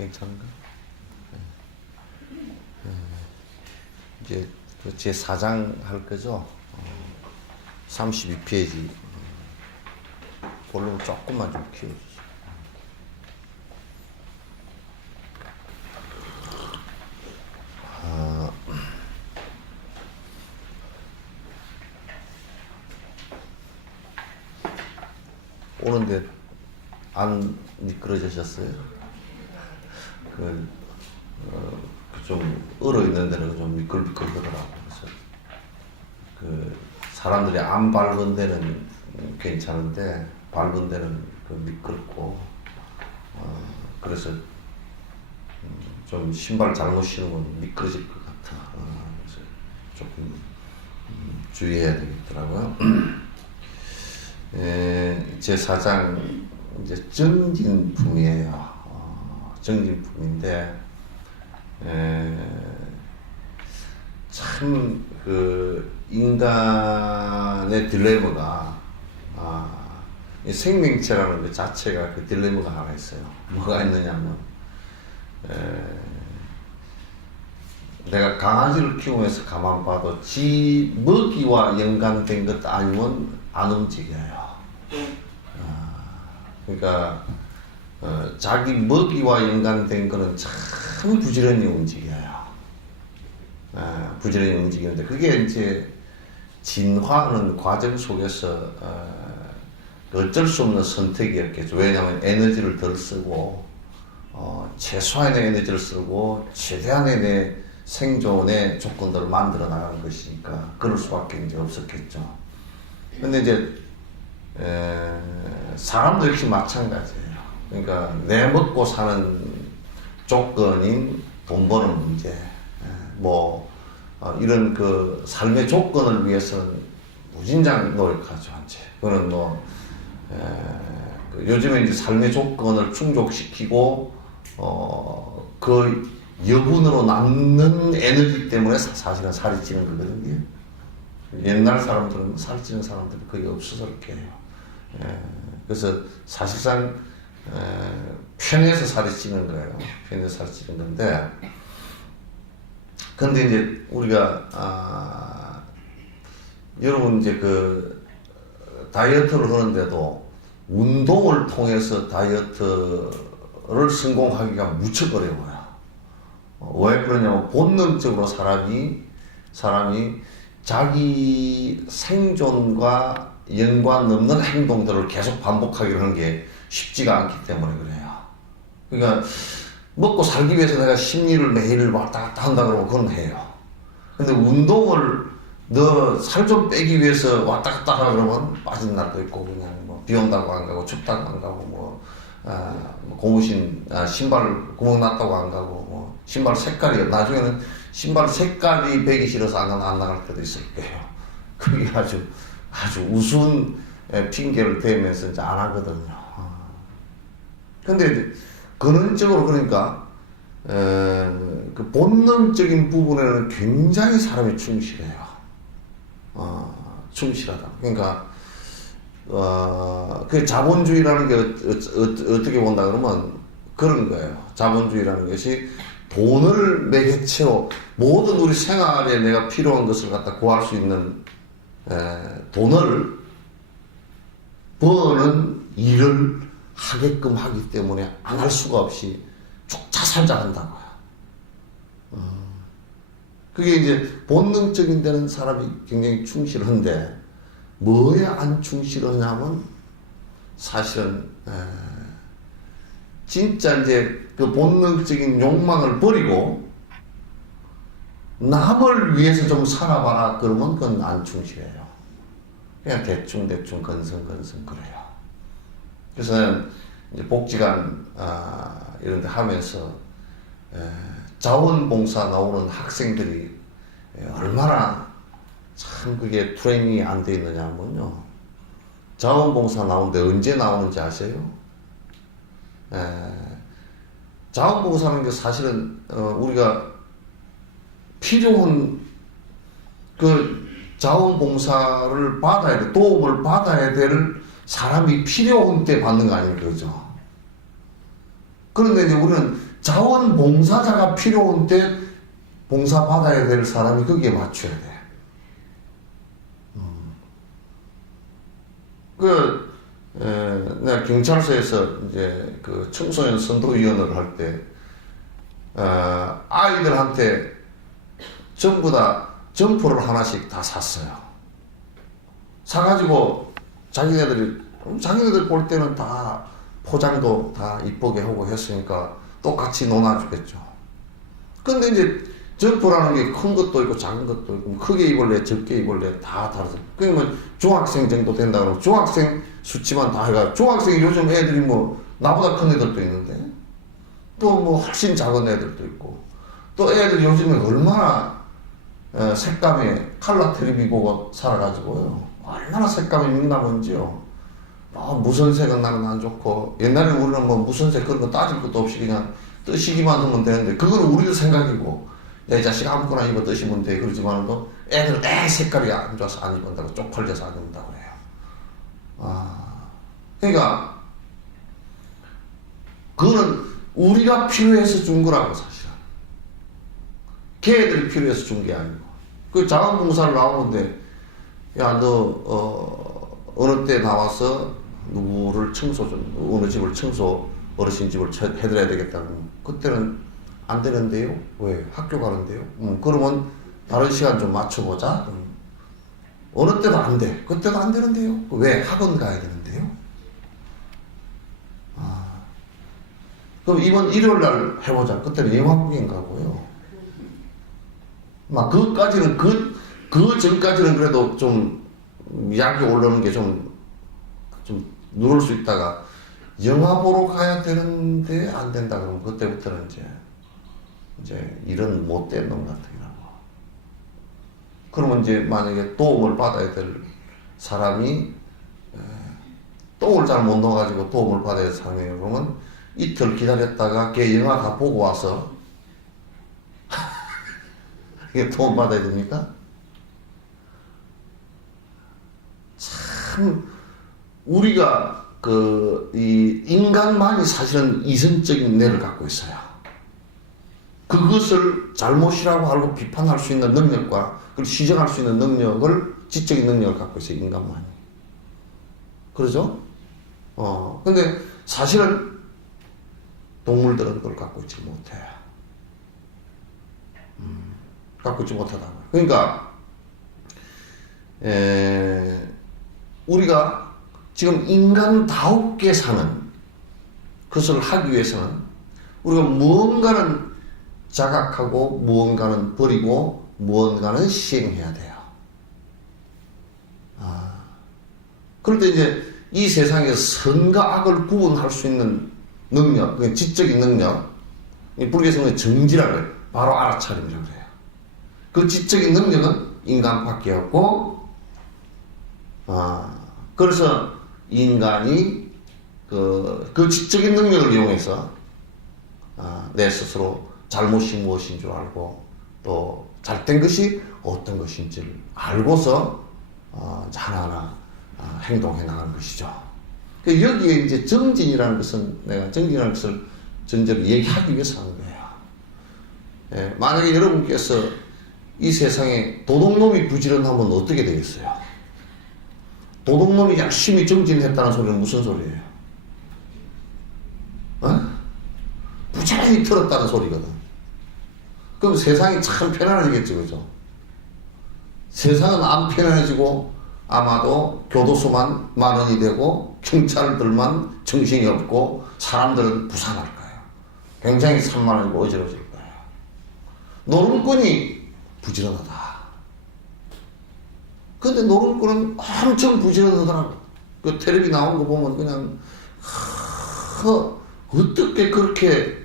괜찮은가? 이제 제 4장 할 거죠? 32페이지. 볼륨 조금만 좀 키워주세요. 오는데 안 미끄러지셨어요? 좀 얼어 있는 데는 좀 미끌미끌하더라고. 그래서 사람들이 안 밟은 데는 괜찮은데 밟은 데는 미끄럽고, 그래서 좀 신발 잘못 신으면 미끄러질 것 같아. 그래서 조금 주의해야 되겠더라고요. 제 4장 이제 정진품이에요. 정진품인데 참 인간의 딜레마가 생명체라는 것 자체가 그 딜레마가 하나 있어요. 뭐가 있느냐면 내가 강아지를 키우면서 가만 봐도 지 먹이와 연관된 것 아니면 안 움직여요. 그러니까 자기 먹이와 연관된 거는 참 부지런히 움직여요. 부지런히 움직이는데 그게 이제 진화하는 과정 속에서 어쩔 수 없는 선택이었겠죠. 왜냐하면 에너지를 덜 쓰고 최소한의 에너지를 쓰고 최대한의 내 생존의 조건들을 만들어 나가는 것이니까 그럴 수밖에 이제 없었겠죠. 근데 이제 사람도 역시 마찬가지예요. 그러니까 내 먹고 사는 조건인 돈 버는 문제, 이런 삶의 조건을 위해서는 무진장 노력하죠. 그거는 요즘에 이제 삶의 조건을 충족시키고 그 여분으로 남는 에너지 때문에 사실은 살이 찌는 거거든요. 옛날 사람들은 살이 찌는 사람들이 거의 없어서 그렇게 해요. 그래서 사실상 편해서 살이 찌는 거예요. 편해서 살이 찌는 건데, 근데 이제 우리가 여러분 이제 다이어트를 하는데도 운동을 통해서 다이어트를 성공하기가 무척 어려워요. 왜 그러냐면 본능적으로 사람이 자기 생존과 연관 넘는 행동들을 계속 반복하게 하는 게 쉽지가 않기 때문에 그래요. 그러니까 먹고 살기 위해서 내가 심리를 매일 왔다 갔다 한다 그러면 그건 해요. 근데 운동을 너 살 좀 빼기 위해서 왔다 갔다 하라 그러면 빠진 날도 있고, 그냥 비 온다고 안 가고 춥다고 안 가고 고무신 신발 구멍 났다고 안 가고 신발 색깔이 나중에는 신발 색깔이 배기 싫어서 안 나갈 때도 있을 거예요. 그게 아주 우스운 핑계를 대면서 이제 안 하거든요. 근데 근원적으로 그러니까 그 본능적인 부분에는 굉장히 사람이 충실해요. 충실하다. 그러니까 그 자본주의라는 게 어떻게 본다 그러면 그런 거예요. 자본주의라는 것이 돈을 매개체로 모든 우리 생활에 내가 필요한 것을 갖다 구할 수 있는 돈을 버는 일을 하게끔 하기 때문에 안 할 수가 없이 쫓아 살자 한다고요. 그게 이제 본능적인 데는 사람이 굉장히 충실한데 뭐에 안 충실하냐면 사실은 진짜 이제 그 본능적인 욕망을 버리고 남을 위해서 좀 살아봐라 그러면 그건 안 충실해요. 그냥 대충 건성건성 그래요. 그래서 이제 복지관 이런 데 하면서 자원봉사 나오는 학생들이 얼마나 참 그게 트레이닝이 안 돼 있느냐면요. 자원봉사 나오는데 언제 나오는지 아세요? 자원봉사는 게 사실은 우리가 필요한 그 자원봉사를 받아야 돼, 도움을 받아야 될 사람이 필요한 때 받는 거 아닙니까? 그죠? 그런데 이제 우리는 자원봉사자가 필요한데 봉사 받아야 될 사람이 거기에 맞춰야 돼. 내가 경찰서에서 이제 그 청소년 선도위원회를 할 때, 아이들한테 전부 다 점퍼를 하나씩 다 샀어요. 사가지고 자기네들 볼 때는 다 포장도 다 이쁘게 하고 했으니까 똑같이 논아주겠죠. 근데 이제 점퍼라는 게 큰 것도 있고 작은 것도 있고 크게 입을래 적게 입을래 다 다르죠. 그러면 중학생 정도 된다 그러면 중학생 수치만 다 해가 중학생이 요즘 애들이 뭐 나보다 큰 애들도 있는데 또 뭐 훨씬 작은 애들도 있고 또 애들 요즘에 얼마나 색감에 컬러 텔레비 보고 살아가지고요. 얼마나 색감이 민감한지요. 무슨 색은 나는 안 좋고 옛날에 우리는 뭐 무슨 색 그런 거 따질 것도 없이 그냥 뜨시기만 하면 되는데 그거는 우리들 생각이고 내 자식 아무거나 입어 뜨시면 돼 그러지만 또 애들은 색깔이 안 좋아서 안 입는다고 쪽팔려서 안 입는다고 해요. 그러니까 그거는 우리가 필요해서 준 거라고 사실은. 걔들이 필요해서 준 게 아니고 그 자원봉사를 나오는데 야 너 어느 때 나와서 누구를 어느 집을 어르신 집을 해드려야 되겠다고 그때는 안 되는데요? 왜? 학교 가는데요? 그러면 다른 시간 좀 맞춰보자. 어느 때도 안 돼. 그때도 안 되는데요? 왜? 학원 가야 되는데요? 그럼 이번 일요일 날 해보자. 그때는 영화국인 가고요. 그까지는 그 전까지는 그래도 좀 약이 오르는 게 좀 누를 수 있다가 영화 보러 가야 되는데 안 된다 그러면 그때부터는 이제 이런 못된 놈 같은 거라고. 그러면 이제 만약에 도움을 받아야 될 사람이 똥을 잘 못 넣어가지고 도움을 받아야 될 사람이 그러면 이틀 기다렸다가 걔 영화 다 보고 와서 이게 도움 받아야 됩니까? 참 우리가 이 인간만이 사실은 이성적인 뇌를 갖고 있어요. 그것을 잘못이라고 알고 비판할 수 있는 능력과 그걸 시정할 수 있는 능력을 지적인 능력을 갖고 있어요. 인간만이. 그러죠? 근데 사실은 동물들은 그걸 갖고 있지 못해요. 갖고 있지 못하다고요. 그러니까 우리가 지금 인간다웁게 사는 것을 하기 위해서는 우리가 무언가는 자각하고 무언가는 버리고 무언가는 시행해야 돼요. 그럴 때 이제 이 세상에서 선과 악을 구분할 수 있는 능력, 그 지적인 능력, 불교에서는 정지라를 바로 알아차림이라고 해요. 그 지적인 능력은 인간밖에 없고, 그래서 인간이 그 지적인 능력을 이용해서 내 스스로 잘못이 무엇인 줄 알고 또 잘된 것이 어떤 것인지를 알고서 하나하나 행동해 나가는 것이죠. 여기에 이제 정진이라는 것은 내가 정진이라는 것을 전제로 얘기하기 위해서 하는 거예요. 만약에 여러분께서 이 세상에 도둑놈이 부지런하면 어떻게 되겠어요? 도둑놈이 열심히 정진했다는 소리는 무슨 소리예요? 부지런히 털었다는 소리거든. 그럼 세상이 참 편안해지겠죠, 그죠? 세상은 안 편안해지고 아마도 교도소만 만원이 되고 경찰들만 정신이 없고 사람들은 부산할 거예요. 굉장히 산만하고 어지러질 거예요. 노름꾼이 부지런하다. 근데 노름꾼은 엄청 부지런하더라고. 그 텔레비 나온 거 보면 그냥 어떻게 그렇게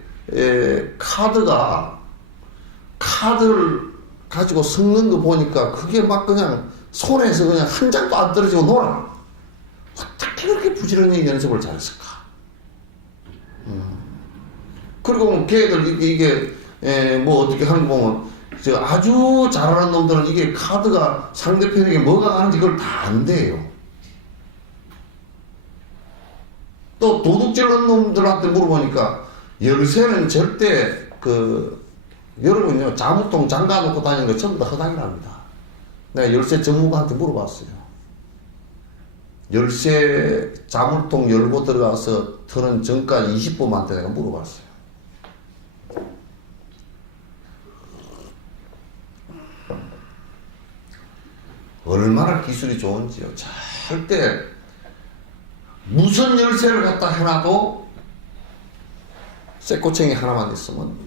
카드를 가지고 섞는 거 보니까 그게 막 그냥 손에서 그냥 한 장도 안 떨어지고 놀아. 어떻게 그렇게 부지런히 연습을 잘했을까? 그리고 걔들 이게 뭐 어떻게 하는 거 보면 아주 잘하는 놈들은 이게 카드가 상대편에게 뭐가 가는지 그걸 다 안돼요. 또 도둑질하는 놈들한테 물어보니까 열쇠는 절대 여러분요, 자물통 잠가 놓고 다니는 거 전부 다 허당이랍니다. 내가 열쇠 전문가한테 물어봤어요. 열쇠 자물통 열고 들어가서 터는 정가 20분한테 내가 물어봤어요. 얼마나 기술이 좋은지요. 절대 무슨 열쇠를 갖다 해놔도 쇠꼬챙이 하나만 있으면,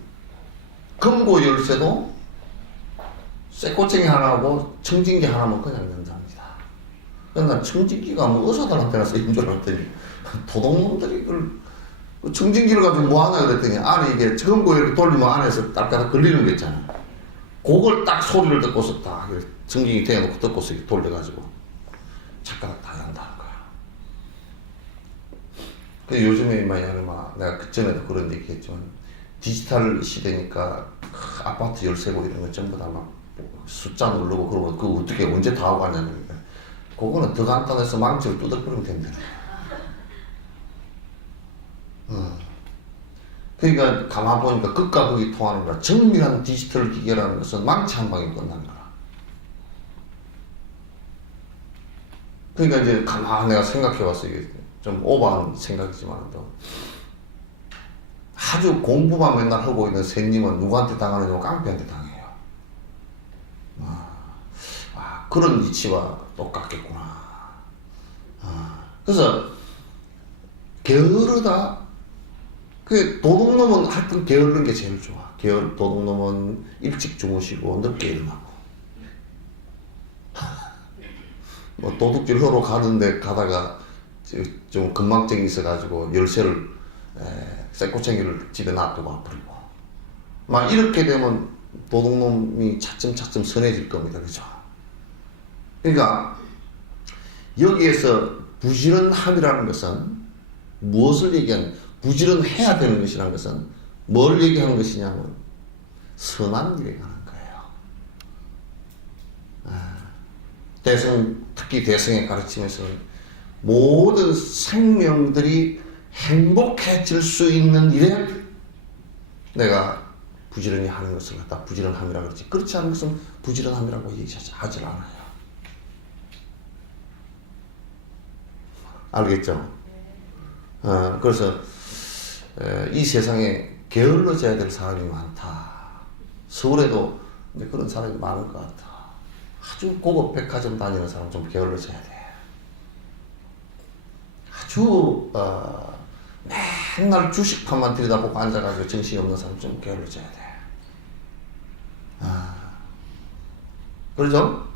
금고 열쇠도 쇠꼬챙이 하나하고 청진기 하나만 그냥 연답니다. 그래서 난 청진기가 뭐 의사들한테 가서 인줄 알았더니 도둑놈들이 그걸 청진기를 가지고 뭐 하나 그랬더니 안에 이게 금고 이렇게 돌리면 안에서 딱딱 걸리는 거 있잖아요. 그걸 딱 소리를 듣고서 딱 청진기 대놓고 듣고서 돌려가지고 착각 다 한다는 거야. 그 요즘에 내가 그 전에도 그런 얘기했지만 디지털 시대니까 아파트 열쇠고 이런 거 전부 다 막 숫자 누르고 그러고 그거 어떻게 언제 다 하고 가냐는 거야. 그거는 더 간단해서 망치를 두들거리면 된다. 그러니까 가만 보니까 극과 극이 통하는 거라. 정밀한 디지털 기계라는 것은 망치 한 방에 끝난 거라. 그러니까 이제 가만 내가 생각해봤어. 이게 좀 오버한 생각이지만 아주 공부만 맨날 하고 있는 샌님은 누구한테 당하느냐고 깡패한테 당해요. 그런 이치와 똑같겠구나. 그래서 게으르다. 그 도둑놈은 하여튼 게으른 게 제일 좋아. 도둑놈은 일찍 주무시고 늦게 일어나고. 뭐 도둑질 하러 가다가 좀 건망증이 있어가지고 열쇠를 쇠꼬챙이를 집에 놔두고 와버리고. 막 이렇게 되면 도둑놈이 차츰차츰 선해질 겁니다. 그죠? 그러니까 여기에서 부지런함이라는 것은 무엇을 얘기하는, 부지런해야 되는 것이라는 것은 뭘 얘기하는 것이냐면 선한 일을 하는 거예요. 특히 대성의 가르침에서는 모든 생명들이 행복해질 수 있는 일에 내가 부지런히 하는 것을 갖다 부지런함이라고 그러지. 그렇지 않은 것은 부지런함이라고 얘기하지 않아요. 알겠죠? 그래서 이 세상에 게을러져야 될 사람이 많다. 서울에도 그런 사람이 많을 것 같아. 아주 고급 백화점 다니는 사람 좀 게을러져야 돼. 아주 맨날 주식판만 들여다보고 앉아가지고 정신이 없는 사람 좀 게을러져야 돼. 그러죠?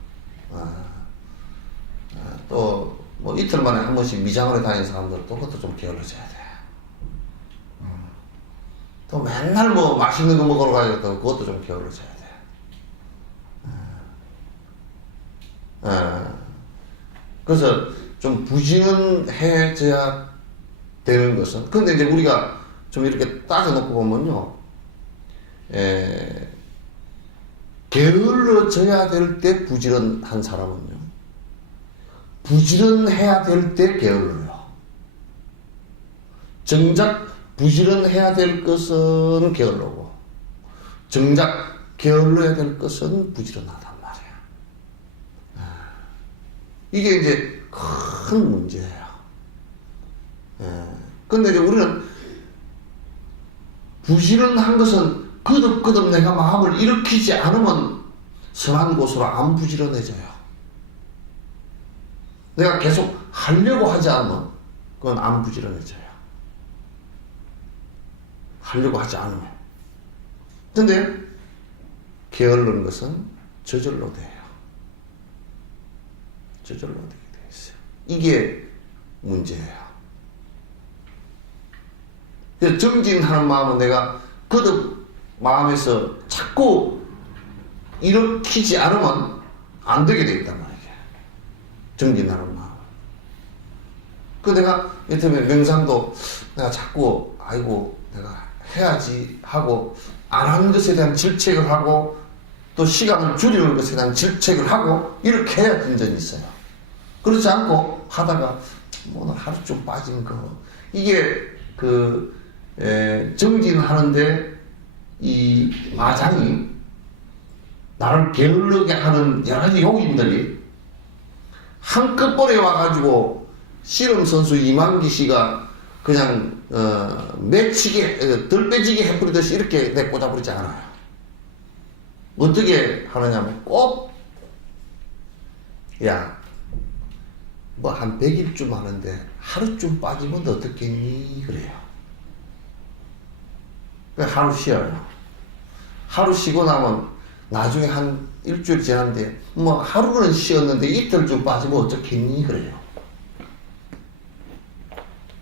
또 뭐 이틀 만에 한 번씩 미장원에 다니는 사람들도 그것도 좀 게을러져야 돼. 또 맨날 뭐 맛있는 거 먹으러 가야겠다. 그것도 좀 게을러져야 돼. 그래서 좀 부지런해져야 되는 것은, 근데 이제 우리가 좀 이렇게 따져놓고 보면요, 게을러져야 될 때 부지런한 사람은요, 부지런해야 될 때 게을러요. 정작 부지런해야 될 것은 게을러고, 정작 게을러야 될 것은 부지런하단 말이야. 이게 이제 큰 문제예요. 근데 이제 우리는 부지런한 것은 거듭거듭 내가 마음을 일으키지 않으면 선한 곳으로 안 부지런해져요. 내가 계속 하려고 하지 않으면 그건 안 부지런해져요. 하려고 하지 않으면. 근데 게으른 것은 저절로 돼요. 저절로 되게 돼 있어요. 이게 문제예요. 그래서 정진하는 마음은 내가 거듭 마음에서 자꾸 일으키지 않으면 안 되게 돼 있단 말이에요. 정진하는 마음. 내가 예를 명상도 내가 자꾸 아이고 내가 해야지 하고 안 하는 것에 대한 질책을 하고 또 시간을 줄이는 것에 대한 질책을 하고 이렇게 해야 진전이 있어요. 그렇지 않고 하다가 뭐 오늘 하루 좀 빠진 거, 이게 정진하는데 이 마장이 나를 게을르게 하는 여러 가지 요인들이 한꺼번에 와가지고 씨름 선수 이만기 씨가 그냥 맺히게 덜 빼지게 해버리듯이 이렇게 내꽂아 버리지 않아요. 어떻게 하느냐면 꼭 야 뭐 한 100일쯤 하는데 하루쯤 빠지면 어떻겠니 그래요. 하루 쉬어요. 하루 쉬고 나면 나중에 한 일주일 지났는데 뭐 하루는 쉬었는데 이틀쯤 빠지면 어떻겠니 그래요.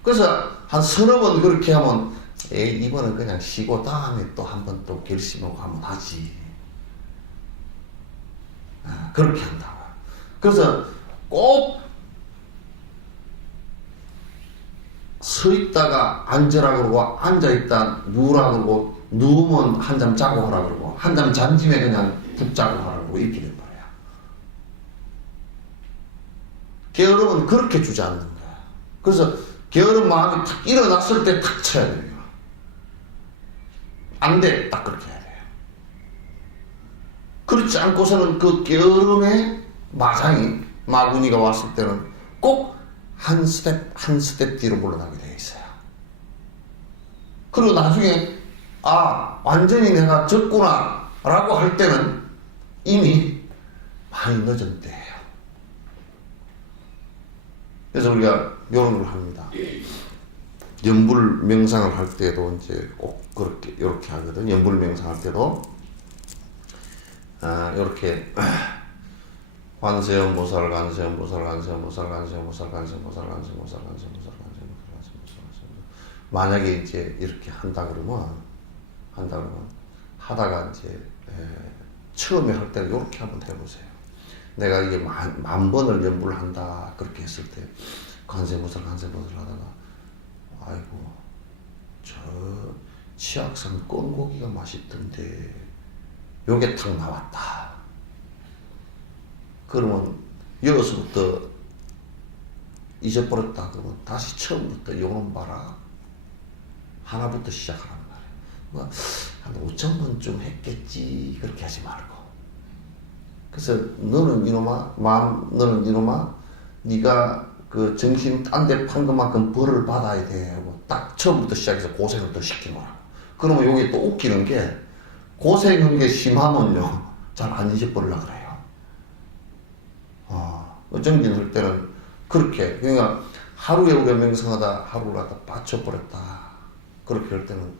그래서 한 서너 번 그렇게 하면 이번은 그냥 쉬고 다음에 또 한 번 또 결심하고 하면 하지. 그렇게 한다고. 그래서 꼭 서 있다가 앉으라 그러고 앉아있다 누우라 그러고 누우면 한잠 자고 하라 그러고 한잠 잔 김에 그냥 푹 자고 하라 그러고 이렇게 된 거예요. 게으름은 그렇게 주저앉는 거야. 그래서 게으른 마음이 탁 일어났을 때 탁 쳐야 돼요. 안 돼. 딱 그렇게 해야 돼요. 그렇지 않고서는 그 게으름의 마군이가 왔을 때는 꼭 한 스텝 뒤로 물러나게 되어 있어요. 그리고 나중에 완전히 내가 졌구나 라고 할 때는 이미 많이 늦은 때예요. 그래서 우리가 이런 걸 합니다. 연불 명상을 할 때도 이제 꼭 이렇게 하거든. 연불 명상할 때도 이렇게 관세음보살 만약에 이제 이렇게 한다 그러면 하다가 이제 처음에 할 때는 이렇게 한번 해보세요. 내가 이게 만 번을 연불을 한다 그렇게 했을 때 관세음보살 하다가 아이고 저 치악산 껌고기가 맛있던데 요게 탁 나왔다. 그러면 여기서부터 잊어버렸다 그러면 다시 처음부터 요놈 봐라 하나부터 시작하란 말이에요. 한 5,000번쯤 했겠지 그렇게 하지 말고. 그래서 너는 이놈아 네가 그 정신 딴 데 판 것만큼 벌을 받아야 돼 하고 딱 처음부터 시작해서 고생을 더 시키노라. 그러면 요게 또 웃기는 게 고생한 게 심하면요 잘 안 잊어버리려고 그래요. 정진할 때는 그렇게 그러니까 하루에 우리가 명상하다 하루를 갖다 빠쳐버렸다 그렇게 할 때는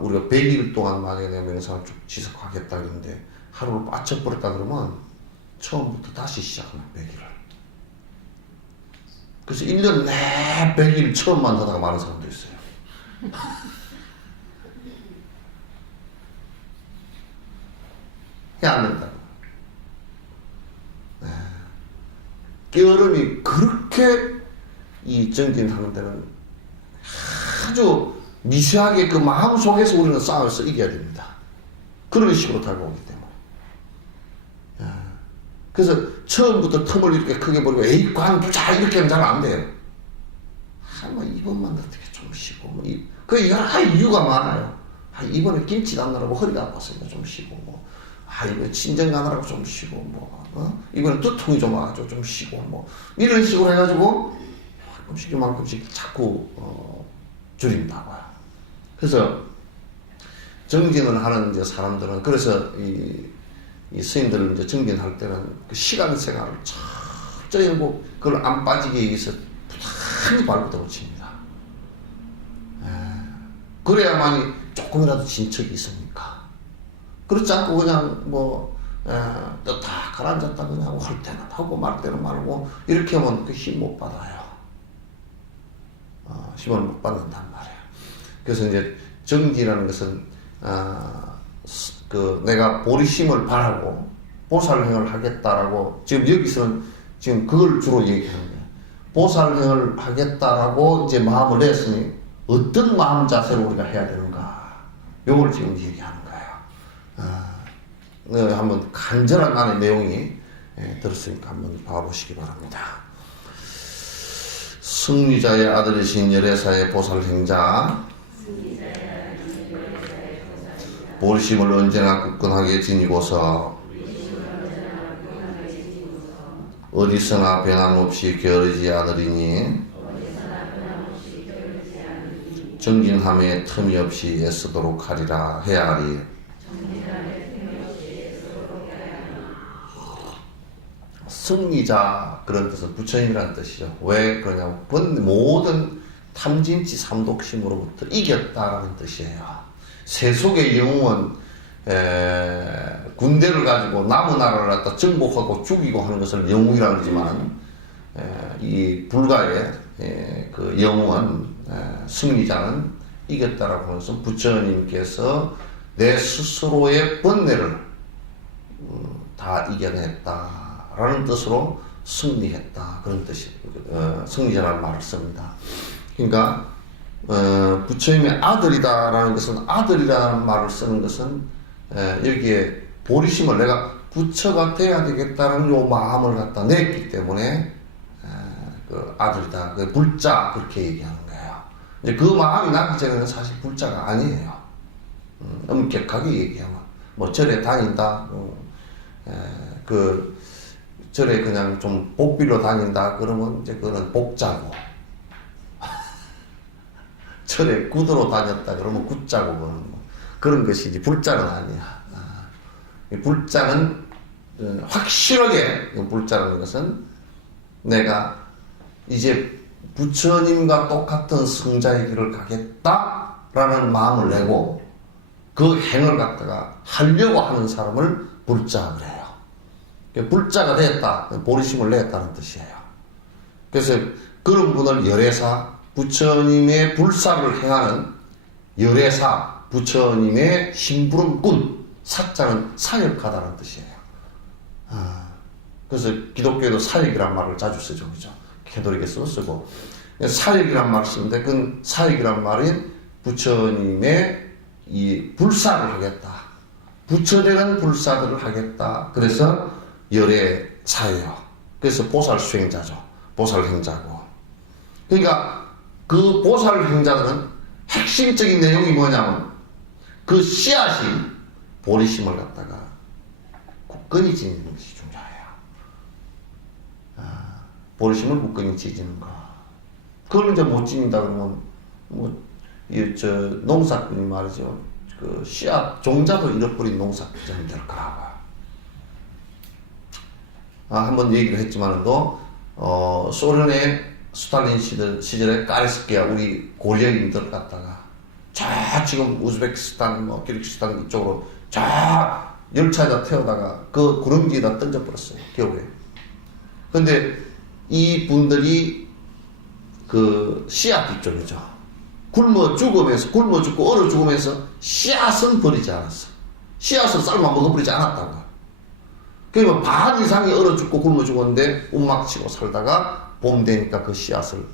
우리가 100일 동안 만약에 내가 명상을 쭉 지속하겠다 그러는데 하루를 빠쳐버렸다 그러면 처음부터 다시 시작하는 100일을. 그래서 1년 내 100일 처음만 하다가 많은 사람도 있어요. 그게 안 된다고. 게으름이 그렇게 이 정진하는 데는 아주 미세하게 그 마음 속에서 우리는 싸워서 이겨야 됩니다. 그런 식으로 다가오기 때문에. 그래서 처음부터 틈을 이렇게 크게 벌이고 에이 관두자 이렇게 하면 잘 안 돼요. 뭐 이번만 어떻게 좀 쉬고 뭐 그 여러 이유가 많아요. 이번에 김치 담느라고 허리가 아팠으니까 좀 쉬고 뭐 이번에 친정 가느라고 좀 쉬고 뭐 이번에 두통이 좀 와가지고 좀 쉬고 뭐 이런 식으로 해가지고 조금씩 자꾸 줄인다고요. 그래서 정진을 하는 이제 사람들은 그래서 이 스님들을 이제 정진할 때는 그 시간 생활을 철저히 하고 그걸 안 빠지게 위해서 부단히 발부터 붙입니다. 그래야만이 조금이라도 진척이 있으니까. 그렇지 않고 그냥 딱 가라앉았다 그냥 할 때는 하고 말 때는 말고 이렇게 하면 그 힘 못 받아요. 힘을 못 받는단 말이에요. 그래서 이제 정진이라는 것은 내가 보리심을 바라고 보살행을 하겠다라고 지금 여기서는 지금 그걸 주로 얘기하는 거예요. 보살행을 하겠다라고 이제 마음을 냈으니 어떤 마음 자세로 우리가 해야 되는가 요걸 지금 얘기하는 거예요. 한번 간절한 안의 내용이 들었으니까 한번 봐보시기 바랍니다. 승리자의 아들이신 열애사의 보살행자 보리심을 언제나 굳건하게 지니고서 어디서나 변함없이 게으르지 않으리니 정진함에 틈이 없이 애쓰도록 하리라 해야 하리. 승리자 그런 뜻은 부처님이라는 뜻이죠. 왜 그러냐면 모든 탐진치 삼독심으로부터 이겼다라는 뜻이에요. 세속의 영웅은 군대를 가지고 남의 나라를 갖다 정복하고 죽이고 하는 것을 영웅이라고 그러지만 이 불가의 그 영웅은 승리자는 이겼다라고 하는 것은 부처님께서 내 스스로의 번뇌를 다 이겨냈다라는 뜻으로 승리했다 그런 뜻이 승리자라는 말을 씁니다. 그러니까 부처님의 아들이다라는 것은 아들이라는 말을 쓰는 것은 여기에 보리심을 내가 부처가 돼야 되겠다는 요 마음을 갖다 냈기 때문에 그 아들이다 그 불자 그렇게 얘기하는 거예요. 이제 그 마음이 나기 전에는 사실 불자가 아니에요. 엄격하게 얘기하면 뭐 절에 다닌다 그 절에 그냥 좀 복비로 다닌다 그러면 이제 그거는 복자고 절에 구두로 다녔다 그러면 굿자고 그런 것이지 불자는 아니야. 불자는 확실하게 불자라는 것은 내가 이제 부처님과 똑같은 승자의 길을 가겠다라는 마음을 내고 그 행을 갖다가 하려고 하는 사람을 불자 그래요. 불자가 되었다, 보리심을 내었다는 뜻이에요. 그래서 그런 분을 열애사, 부처님의 불사를 행하는 열애사, 부처님의 심부름꾼, 사자는 사역하다는 뜻이에요. 그래서 기독교에도 사역이란 말을 자주 쓰죠, 그죠? 캐톨릭에서 쓰고 사역이란 말을 쓰는데 그 사역이란 말은 부처님의 이 불사를 하겠다, 부처되는 불사들을 하겠다. 그래서 열애사예요. 그래서 보살 수행자죠, 보살 행자고. 그러니까 그 보살 행자들은 핵심적인 내용이 뭐냐면 그 씨앗이 보리심을 갖다가 굳건히 지니는 것이 중요해요. 보리심을 굳건히 지지는 거. 그걸 이제 못 지닌다 그러면 농사꾼이 말이죠. 그 씨앗 종자도 잃어버린 농사꾼이 될 거라고. 한번 얘기를 했지만도 소련의 스탈린 시절에 까르스키아 우리 고려인들 갖다가 자 지금 우즈베키스탄 키르기스탄 이쪽으로 자 열차에다 태우다가 그 구렁지에다 던져버렸어요, 겨울에. 근데 이 분들이 그 씨앗 있죠. 굶어 죽고 얼어 죽으면서 씨앗은 버리지 않았어. 씨앗을 삶아 먹어버리지 않았다고. 그러면 반 이상이 얼어 죽고 굶어 죽었는데 움막 치고 살다가 봄 되니까 그 씨앗을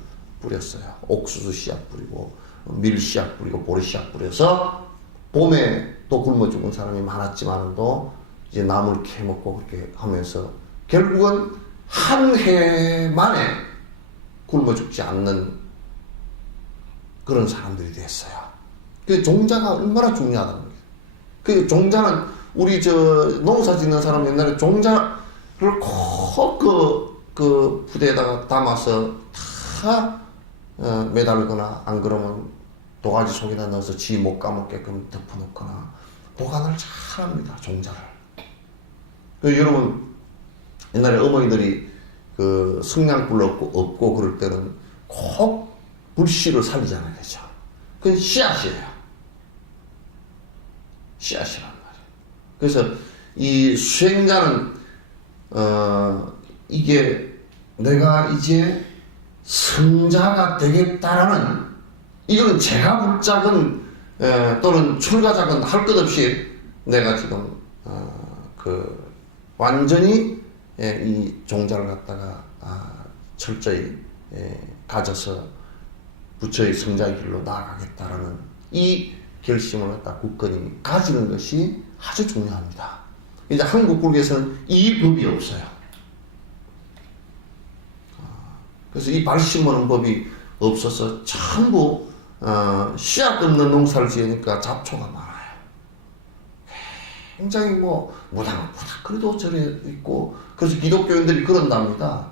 뿌렸어요. 옥수수 씨앗 뿌리고 밀 씨앗 뿌리고 보리 씨앗 뿌려서 봄에 또 굶어 죽은 사람이 많았지만도 이제 나물 캐먹고 그렇게 하면서 결국은 한 해 만에 굶어 죽지 않는 그런 사람들이 됐어요. 그 종자가 얼마나 중요하다는 거예요. 그 종자는 우리 농사 짓는 사람 옛날에 종자를 꼭 그 부대에다가 담아서 다 매달거나 안 그러면 도가지 속에다 넣어서 지 못 까먹게끔 덮어놓거나 보관을 잘합니다, 종자를. 여러분 옛날에 어머니들이 그 성냥불 없고 그럴 때는 꼭 불씨를 살리잖아요, 그렇죠? 그건 씨앗이에요. 씨앗이란 말이에요. 그래서 이 수행자는 이게 내가 이제 성자가 되겠다라는 이거는 제가 불작은 또는 출가작은 할 것 없이 내가 지금 완전히 이 종자를 갖다가 철저히 가져서 부처의 성자의 길로 나아가겠다라는 이 결심을 갖다 굳건히 가지는 것이 아주 중요합니다. 이제 한국 불교에서는 이 법이 없어요. 그래서 이 발심하는 법이 없어서 전부 씨앗 없는 농사를 지으니까 잡초가 많아요. 굉장히 뭐 무당그래도 저래 있고, 그래서 기독교인들이 그런답니다.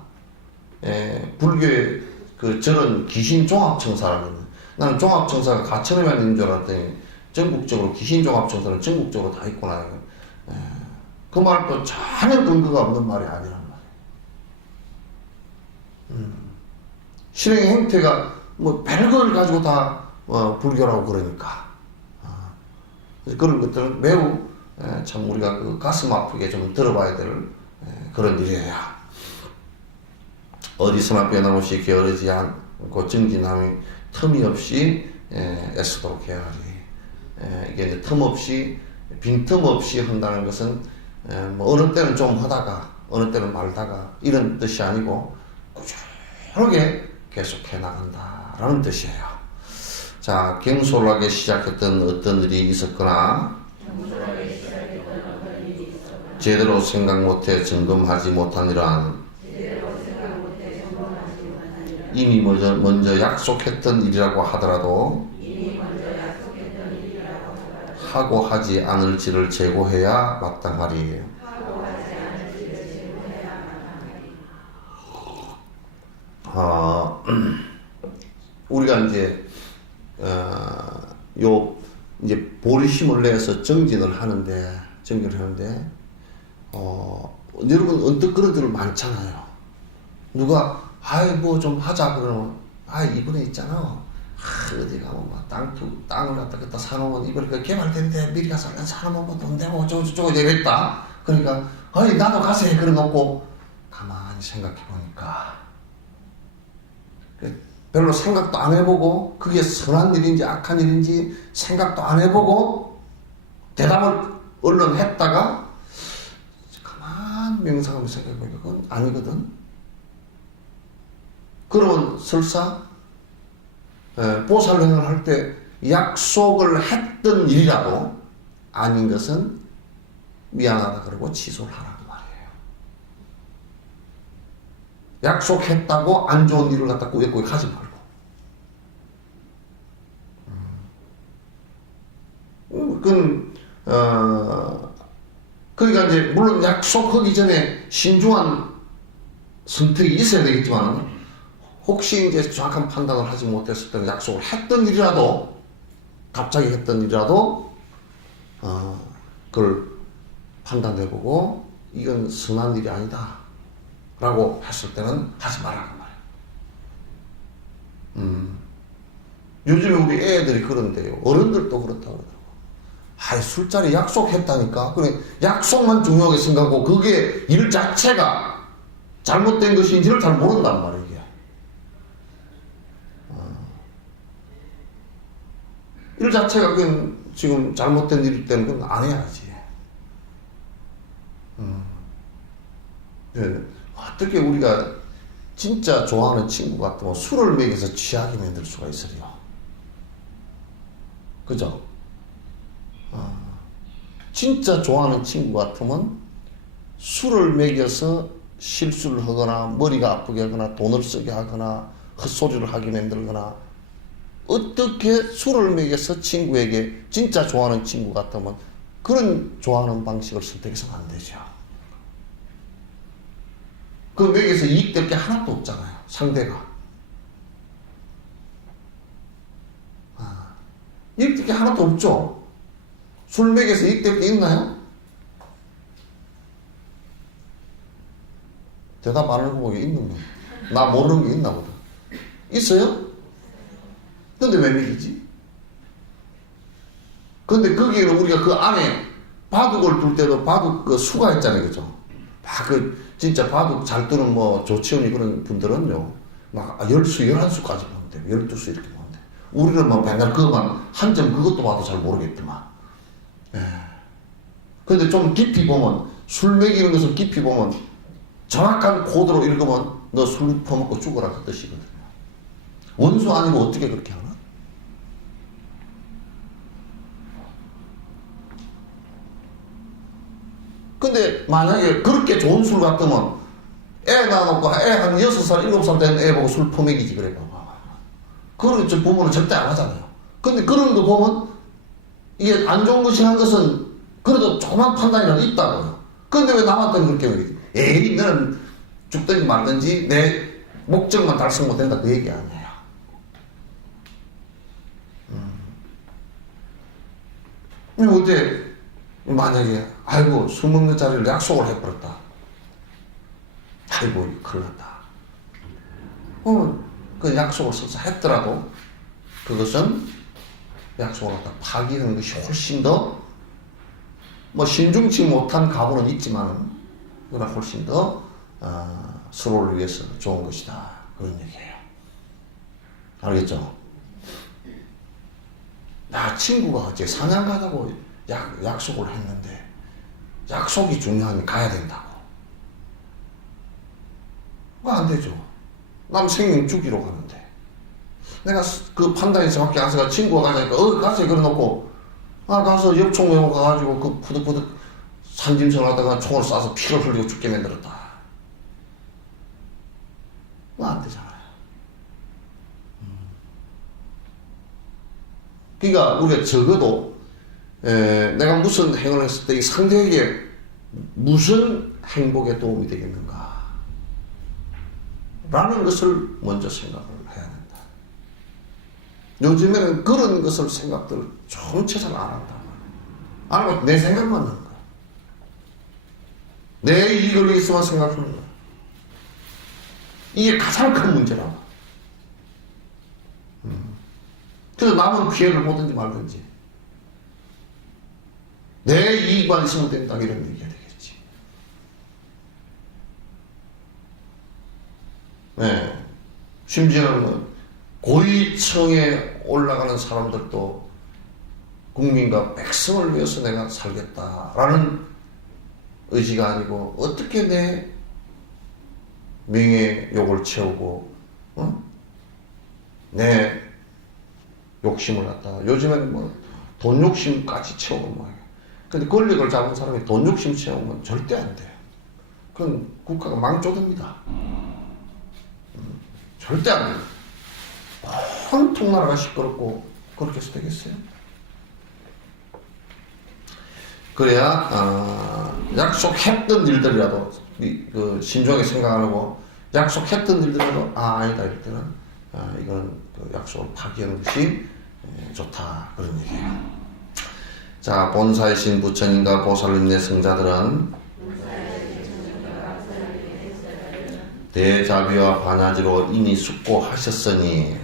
불교의 저런 귀신 종합청사라는, 나는 종합청사가 가천에만 있는 줄 알았더니 전국적으로 귀신 종합청사는 전국적으로 다 있구나. 그 말도 전혀 근거가 없는 말이 아니란 말이에요. 실행의 행태가 뭐 별걸 가지고 다 불교라고 그러니까. 그런 것들은 매우 참 우리가 그 가슴 아프게 좀 들어봐야 될 그런 일이에요. 어디서나 변함없이 게으르지 않고 정진함이 틈이 없이 애쓰도록 해야 하리. 이게 이제 틈 없이, 빈틈 없이 한다는 것은 뭐 어느 때는 좀 하다가 어느 때는 말다가 이런 뜻이 아니고 꾸준하게 계속해 나간다라는 뜻이에요. 자, 경솔하게 시작했던 어떤 일이 있었거나 제대로 생각 못해 점검하지 못한 이러한 이미 먼저 약속했던 일이라고 하더라도 하고 하지 않을지를 재고해야 마땅하리. 우리가 이제 이제 보리심을 내서 정진을 하는데 여러분 언뜻 그런 데들 많잖아요. 누가 뭐 좀 하자 그러면 이번에 있잖아. 어디 가면 막 땅을 갖다 사놓으면 이번에 개발되는데 미리 가서 사놓으면 돈 되고 어쩌고 이랬다. 그러니까 나도 가세 그래 놓고 가만히 생각해 보니까 별로 생각도 안 해보고 그게 선한 일인지 악한 일인지 생각도 안 해보고 대답을 얼른 했다가 가만 명상하면서 생각해보니까 그건 아니거든. 그러면 설사 보살행을 할 때 약속을 했던 일이라도 아닌 것은 미안하다 그러고 취소를 하라는 말이에요. 약속했다고 안 좋은 일을 갖다 꾸역꾸역 하지 말고. 그러니까 이제 물론 약속하기 전에 신중한 선택이 있어야 되겠지만 혹시 이제 정확한 판단을 하지 못했을 때는 약속을 했던 일이라도 갑자기 했던 일이라도 그걸 판단해보고 이건 선한 일이 아니다 라고 했을 때는 하지 말라는 말이에요. 요즘에 우리 애들이 그런데요. 어른들도 그렇다고 그러더라고. 술자리 약속했다니까. 그래 약속만 중요하게 생각하고 그게 일 자체가 잘못된 것인지를 잘 모른단 말이에요. 일 자체가 그건 지금 잘못된 일일 때는 그건 안 해야지. 어떻게 우리가 진짜 좋아하는 친구 같으면 술을 먹여서 취하게 만들 수가 있어요. 그죠? 진짜 좋아하는 친구 같으면 술을 먹여서 실수를 하거나 머리가 아프게 하거나 돈을 쓰게 하거나 헛소리를 하게 만들거나 어떻게 술을 먹여서 친구에게 진짜 좋아하는 친구 같으면 그런 좋아하는 방식을 선택해서는 안 되죠. 그 먹여서 이익될 게 하나도 없잖아요. 상대가. 이익될 게 하나도 없죠. 술 먹여서 이익될 게 있나요? 대답 안 하고 보기 있는 거야. 나 모르는 게 있나 보다. 있어요? 근데 왜 믿이지? 근데 거기에는 우리가 그 안에 바둑을 둘 때도 바둑 그 수가 있잖아요. 그죠? 진짜 바둑 잘 뜨는 조치원이 그런 분들은요, 막 10수, 11수까지 보면 돼요. 12수 이렇게 보면 돼요. 우리는 막 맨날 그것만, 한 점 그것도 봐도 잘 모르겠더만. 근데 좀 깊이 보면, 술 먹이는 것을 깊이 보면, 정확한 코드로 읽으면, 너 술 퍼먹고 죽어라 그 뜻이거든요. 원수 아니고 어떻게 그렇게 하나? 근데 만약에 그렇게 좋은 술 같으면 애 낳아놓고 애 한 6살, 7살 된 애 보고 술 퍼먹이지 그래. 그런 거 부모는 절대 안 하잖아요. 근데 그런 거 보면 이게 안 좋은 것이 한 것은 그래도 조그만 판단이라도 있다고요. 그런데 왜 남한테는 그렇게 얘기지? 에이, 너는 죽든지 말든지 내 목적만 달성 못한다, 그 얘기 아니에요. 어때? 만약에 아이고 술 먹는 자리를 약속을 해버렸다. 아이고 큰일 났다. 그 약속을 설사 했더라도 그것은 약속을 갖다 파기하는 것이 훨씬 더 신중치 못한 가부는 있지만 그러나 훨씬 더 서로를 위해서 좋은 것이다, 그런 얘기예요. 알겠죠? 나 친구가 어째 사냥 가자고 약속을 했는데 약속이 중요하니 가야 된다고. 그거 안 되죠. 남 생명 죽이러 가는데 내가 그 판단이 정확히 안 서가 친구가 가자니까 가세요 그래 놓고 가서 엽총 메고 가가지고 그 푸득푸득 산짐승을 하다가 총을 쏴서 피를 흘리고 죽게 만들었다. 그거 안 되잖아요. 그러니까 우리가 적어도 내가 무슨 행위를 했을 때 이 상대에게 무슨 행복에 도움이 되겠는가 라는 것을 먼저 생각을 해야 된다. 요즘에는 그런 것을 생각들을 전체적으로 안 한다. 안 하고 내 생각만 하는 거야. 내 이익을 위해서만 생각하는 거야. 이게 가장 큰 문제라고. 그래서 남은 피해를 보든지 말든지 내 이익만 있으면 된다, 이런 얘기가 되겠지. 네. 심지어는 고위층에 올라가는 사람들도 국민과 백성을 위해서 내가 살겠다라는 의지가 아니고 어떻게 내 명예욕을 채우고 내 욕심을 갖다가 요즘에는 돈 욕심까지 채우는 모양이에요. 근데 권력을 잡은 사람이 돈 욕심 채우면 절대 안 돼요. 그건 국가가 망조됩니다. 절대 안 돼요. 온통 나라가 시끄럽고 그렇게 해서 되겠어요? 그래야 약속했던 일들이라도 신중하게 생각 안 하고 약속했던 일들이라도 아니다 이럴 때는 이거는 그 약속을 파기하는 것이 좋다, 그런 얘기예요. 자, 본사이신 부처님과 보살님네 성자들은 대자비와 반야지로 이미 숙고하셨으니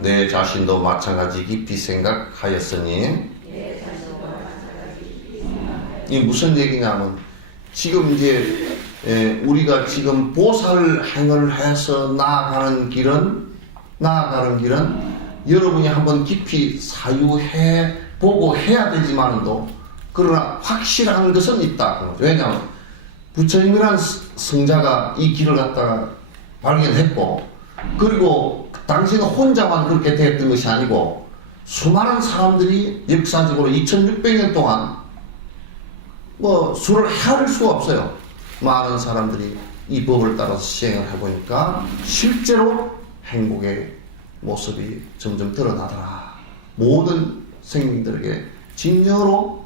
내 자신도 마찬가지 깊이 생각하였으니, 이 무슨 얘기냐면 지금 이제 우리가 지금 보살 행을 해서 나아가는 길은 여러분이 한번 깊이 사유해 보고 해야 되지만도 그러나 확실한 것은 있다. 왜냐하면 부처님이란 성자가 이 길을 갖다가 발견했고, 그리고 당신은 혼자만 그렇게 됐던 것이 아니고 수많은 사람들이 역사적으로 2600년 동안 수를 헤아릴 수가 없어요. 많은 사람들이 이 법을 따라서 시행을 해보니까 실제로 행복의 모습이 점점 드러나더라. 모든 생명들에게 진정으로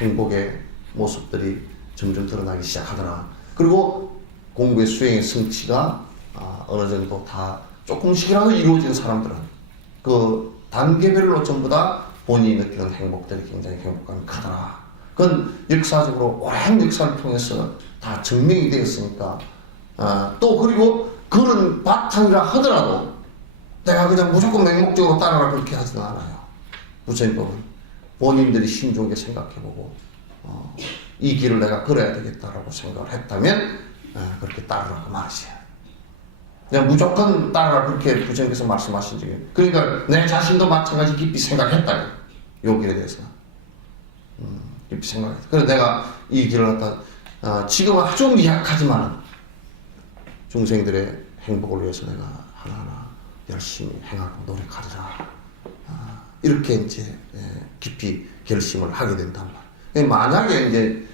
행복의 모습들이 점점 드러나기 시작하더라. 그리고 공부의 수행의 성취가 어느 정도 다 조금씩이라도 이루어진 사람들은 그 단계별로 전부 다 본인이 느끼는 행복들이 굉장히 행복감이 크더라. 그건 역사적으로 오랜 역사를 통해서 다 증명이 되었으니까, 또 그리고 그런 바탕이라 하더라도 내가 그냥 무조건 맹목적으로 따라라 그렇게 하지는 않아요. 부처님법은 본인들이 신중하게 생각해보고 이 길을 내가 걸어야 되겠다라고 생각을 했다면 그렇게 따르라고 말하세요. 그냥 무조건 따라라 그렇게 부처님께서 말씀하신 적이, 그러니까 내 자신도 마찬가지 깊이 생각했다, 요 길에 대해서 깊이 생각했다. 그래서 내가 이 길을 갖다 지금은 아주 미약하지만 중생들의 행복을 위해서 내가 하나하나 열심히 행하고 노력하리라, 이렇게 이제 깊이 결심을 하게 된단 말이에요. 만약에 이제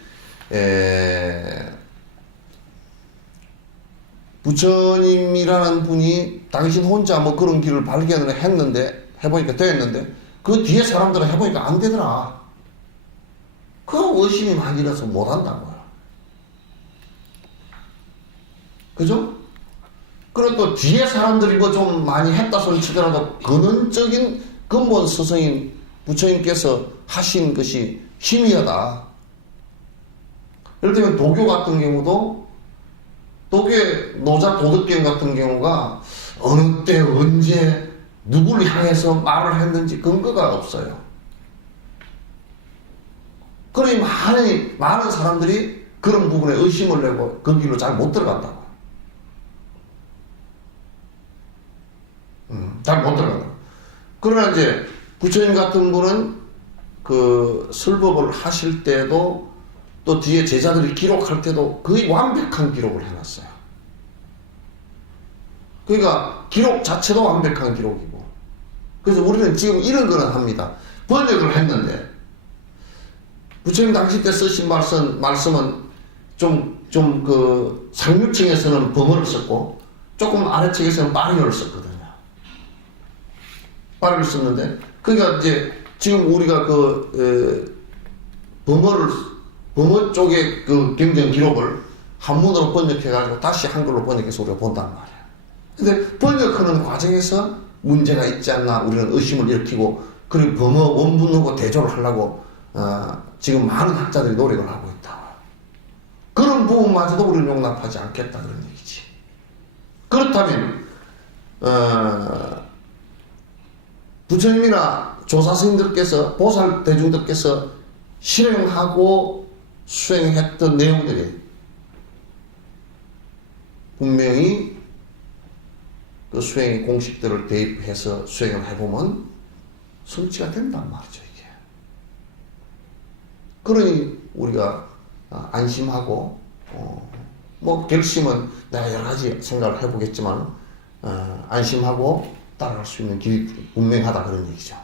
부처님이라는 분이 당신 혼자 그런 길을 발견을 했는데, 해보니까 됐는데 그 뒤에 사람들은 해보니까 안 되더라. 그 의심이 많이 일어서 못한다고요. 그죠? 그리고 또 뒤에 사람들이 뭐 좀 많이 했다 소리 치더라도 근원적인 근본 스승인 부처님께서 하신 것이 희미하다. 예를 들면 도교 같은 경우도 도교의 노자 도덕경 같은 경우가 어느 때 언제 누구를 향해서 말을 했는지 근거가 없어요. 그러니 많은 사람들이 그런 부분에 의심을 내고 그 길로 잘 못 들어간다고. 잘 못 들어간다. 그러나 이제 부처님 같은 분은 그 설법을 하실 때도 또 뒤에 제자들이 기록할 때도 거의 완벽한 기록을 해놨어요. 그러니까 기록 자체도 완벽한 기록이고. 그래서 우리는 지금 이런 거는 합니다. 번역을 했는데 부처님 당시 때 쓰신 말씀은 좀 그 상류층에서는 범어를 썼고 조금 아래층에서는 빠리어를 썼거든요. 빠리어를 썼는데 그러니까 이제 지금 우리가 범어 쪽의 그 경전 기록을 한문으로 번역해가지고 다시 한글로 번역해서 우리가 본단 말이야. 근데 번역하는 과정에서 문제가 있지 않나 우리는 의심을 일으키고 그리고 범어 원문하고 대조를 하려고 지금 많은 학자들이 노력을 하고 있다. 그런 부분마저도 우리는 용납하지 않겠다 그런 얘기지. 그렇다면 부처님이나 조사스님들께서 보살 대중들께서 실행하고 수행했던 내용들이 분명히 그 수행의 공식들을 대입해서 수행을 해보면 성취가 된단 말이죠, 이게. 그러니 우리가 안심하고, 뭐 결심은 내가 여러 가지 생각을 해보겠지만, 안심하고 따라갈 수 있는 길이 분명하다 그런 얘기죠.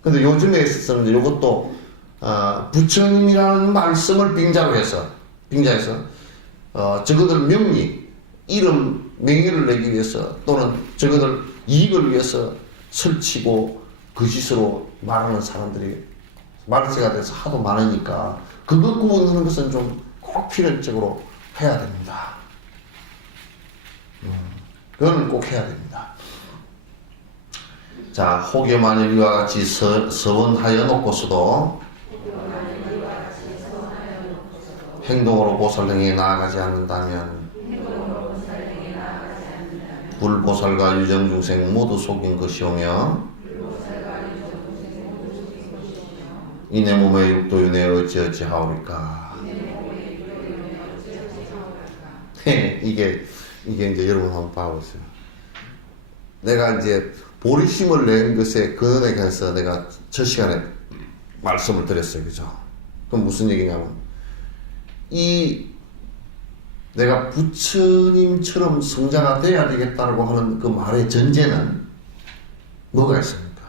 근데 요즘에 있어서는 이것도, 부처님이라는 말씀을 빙자로 해서, 저거들 명리, 이름, 명예를 내기 위해서 또는 저거들 이익을 위해서 설치고 거짓으로 말하는 사람들이 말세가 돼서 하도 많으니까 그거 구분하는 것은 좀 꼭 필연적으로 해야 됩니다. 그건 꼭 해야 됩니다. 자, 혹여만일 이와 같이 서원하여 놓고서도 행동으로 보살등에 나아가지 않는다면 불보살과 유정중생 모두 속인 것이오며 이내 몸의 육도윤회 어찌하오리까. 이게 이제 여러분 한번 봐보세요. 내가 이제 보리심을 낸 것에 근원에 관해서 내가 첫 시간에 말씀을 드렸어요. 그죠? 그럼 무슨 얘기냐면 내가 부처님처럼 성자가 돼야 되겠다고 하는 그 말의 전제는 뭐가 있습니까?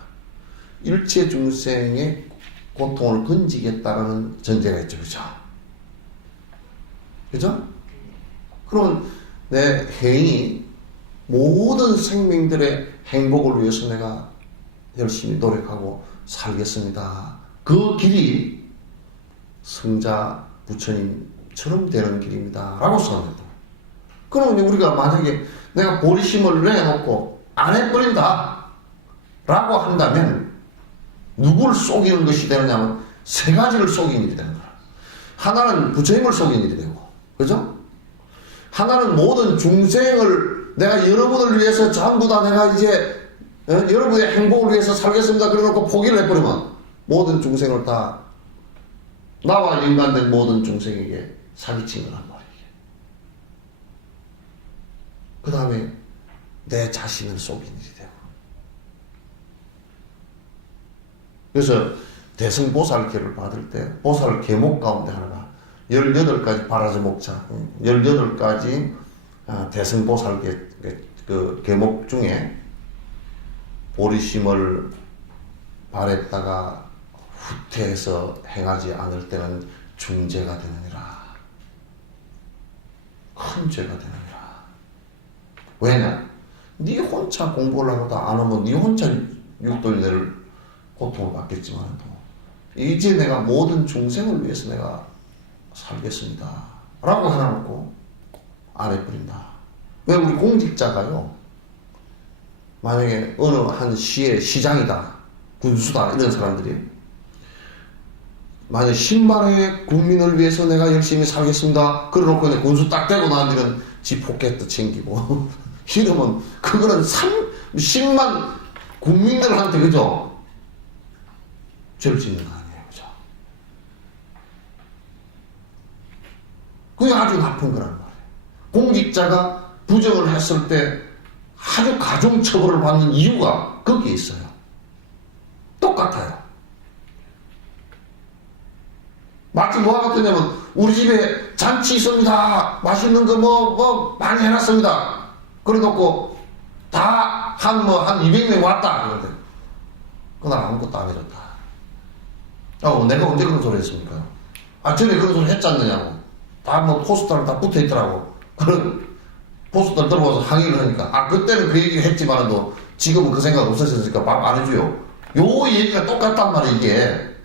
일체 중생의 고통을 건지겠다라는 전제가 있죠. 그죠? 그죠? 그러면 내 행위, 모든 생명들의 행복을 위해서 내가 열심히 노력하고 살겠습니다. 그 길이 성자 부처님처럼 되는 길입니다. 라고 써합니다. 그러면 우리가 만약에 내가 보리심을 내놓고 안 해버린다. 라고 한다면 누구를 속이는 것이 되느냐면 세 가지를 속이는 일이 되는 거야. 하나는 부처님을 속이는 일이 되고, 그죠? 하나는 모든 중생을 내가 여러분을 위해서 전부 다 내가 이제 여러분의 행복을 위해서 살겠습니다. 그래놓고 포기를 해버리면 모든 중생을 다 나와 연관된 모든 중생에게 사기친 거란 말이에요. 그 다음에 내 자신을 속이는 일이 되고. 그래서 대승보살계를 받을 때 보살 계목 가운데 하나가 18가지 바라지목자 18가지 대승보살계 그 계목 중에 보리심을 바랬다가 후퇴해서 행하지 않을 때는 중죄가 되느니라. 큰 죄가 되느니라. 왜냐? 네 혼자 공부를 하고 다 안 하면 네 혼자 육돌내를 고통을 받겠지만 이제 내가 모든 중생을 위해서 내가 살겠습니다 라고 해놔놓고 안 해버린다. 왜 우리 공직자가요, 만약에 어느 한 시의 시장이다, 군수다, 이런 사람들이 만약에 10만의 국민을 위해서 내가 열심히 살겠습니다 그래놓고 이제 군수 딱 되고 난 뒤는 지 포켓도 챙기고 이러면 그거는 10만 국민들한테, 그죠? 죄를 짓는 거 아니에요, 그죠? 그게 아주 나쁜 거란 말이에요. 공직자가 부정을 했을 때 아주 가중처벌을 받는 이유가 거기에 있어요. 똑같아요. 마치 뭐가 같으냐면, 우리 집에 잔치 있습니다, 맛있는 거 많이 해놨습니다, 그래 놓고 다 한 200명 왔다 그러는데 그날 아무것도 안 해줬다. 내가 언제 그런 소리 했습니까? 전에 그런 소리 했지 않느냐고. 다 포스터를 다 붙어 있더라고. 그런 포스터를 들어와서 항의를 하니까, 그때는 그 얘기를 했지만도 지금은 그 생각 없어졌으니까 밥 안 해줘요. 요 얘기가 똑같단 말이야, 이게.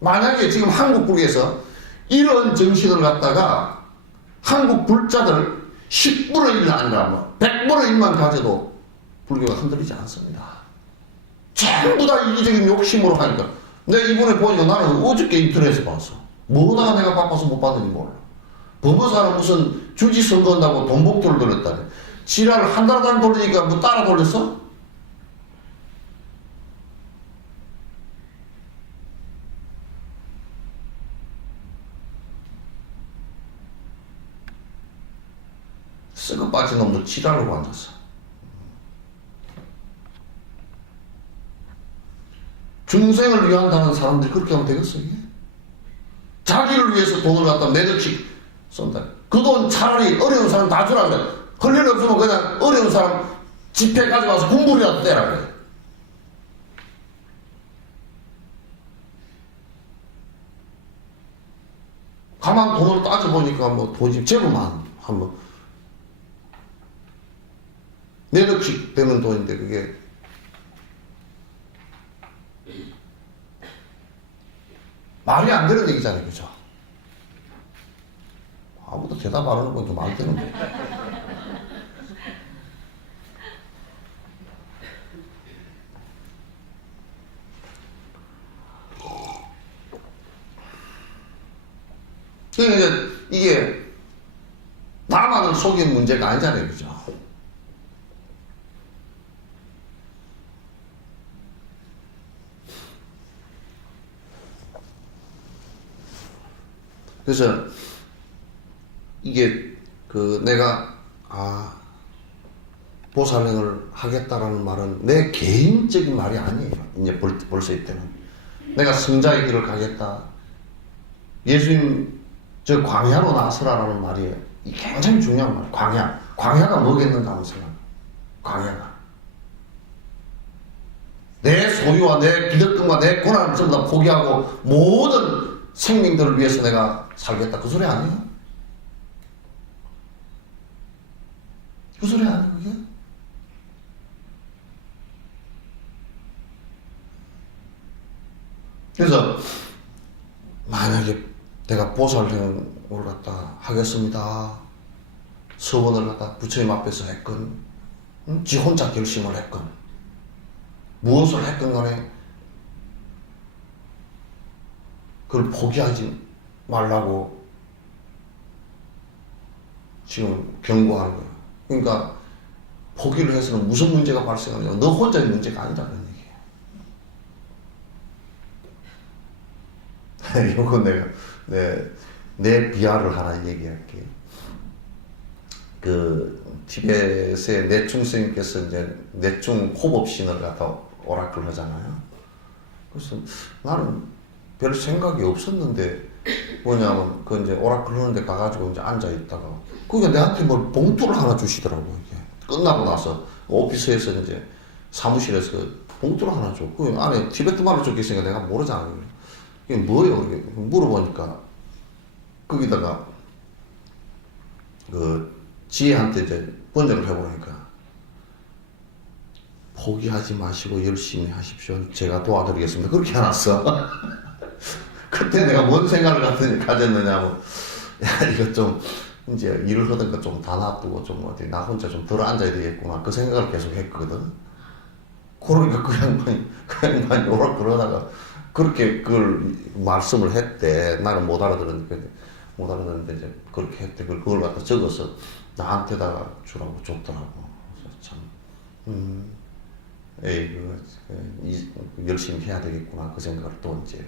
만약에 지금 한국 불교에서 이런 정신을 갖다가 한국 불자들 10분의 1이 아니라 100분의 1만 가져도 불교가 흔들리지 않습니다. 전부 다 이기적인 욕심으로 하니까. 내가 이번에 보니까 나는 어저께 인터넷에서 봤어. 뭐다가 내가 바빠서 못 봤는지 몰라. 법원사는 무슨 주지 선거한다고 돈 복도를 돌렸다네. 지랄 한 달 돌리니까 뭐 따라 돌렸어? 썩어 빠진 놈도 지랄하고 앉았어. 중생을 위한다는 사람들이 그렇게 하면 되겠어, 이게? 자기를 위해서 돈을 갖다 몇 억씩 쏜다. 그 돈 차라리 어려운 사람 다 주라 그래. 할 일 없으면 그냥 어려운 사람 집회 가져가서 공부라도 떼라 그래. 가만 돈을 따져보니까 돈이 제법 한번 몇 억씩 되는 돈인데 그게 말이 안 되는 얘기잖아요, 그죠? 아무도 대답 안 하는 건 좀 안 되는데. 그러니까 이게 나만을 속인 문제가 아니잖아요, 그죠? 그래서 이게 내가 보살행을 하겠다라는 말은 내 개인적인 말이 아니에요. 이제 벌써 이때는 내가 성자의 길을 가겠다, 예수님 저 광야로 나서라라는 말이 굉장히 중요한 말. 광야가 뭐겠는가 하는 생각. 광야가 내 소유와 내 기득권과 내 권한을 전부 다 포기하고 모든 생명들을 위해서 내가 살겠다, 그 소리 아니에요? 그 소리 아니에요, 그게? 그래서 만약에 내가 보살행을 갖다 하겠습니다, 서원을 갖다 부처님 앞에서 했건, 지 혼자 결심을 했건, 무엇을 했건 간에 그걸 포기하지 말라고 지금 경고하는 거예요. 그러니까 포기를 해서는 무슨 문제가 발생하냐, 너 혼자의 문제가 아니다, 그런 얘기예요. 요거 내가 내 비하를 하나 얘기할게. 티벳의 내충 스님께서 이제 내충 호법신을 갖다 오라클 하잖아요. 그래서 나는 별 생각이 없었는데 뭐냐면 이제 오라클 하는데 가가지고 이제 앉아 있다가 그게 내한테 뭐 봉투를 하나 주시더라고요. 이게 끝나고 나서 오피스에서 이제 사무실에서 봉투를 하나 줘. 그 안에 티베트 말로 적혀 있으니까 내가 모르잖아요. 이게 뭐예요? 이렇게 물어보니까 거기다가 지혜한테 이제 번역을 해보니까 포기하지 마시고 열심히 하십시오. 제가 도와드리겠습니다. 그렇게 해놨어. 그때 내가 뭔 생각을 가졌느냐고. 야, 이거 좀, 이제 일을 하던가 좀 다 놔두고 좀 어디, 나 혼자 좀 덜 앉아야 되겠구나. 그 생각을 계속 했거든. 그러니까 그 양반이 오라 그러다가 그렇게 그걸 말씀을 했대. 나는 못 알아들었는데 이제 그렇게 했대. 그걸 갖다 적어서 나한테다가 주라고 줬더라고. 그래서 참, 에이, 열심히 해야 되겠구나. 그 생각을 또 이제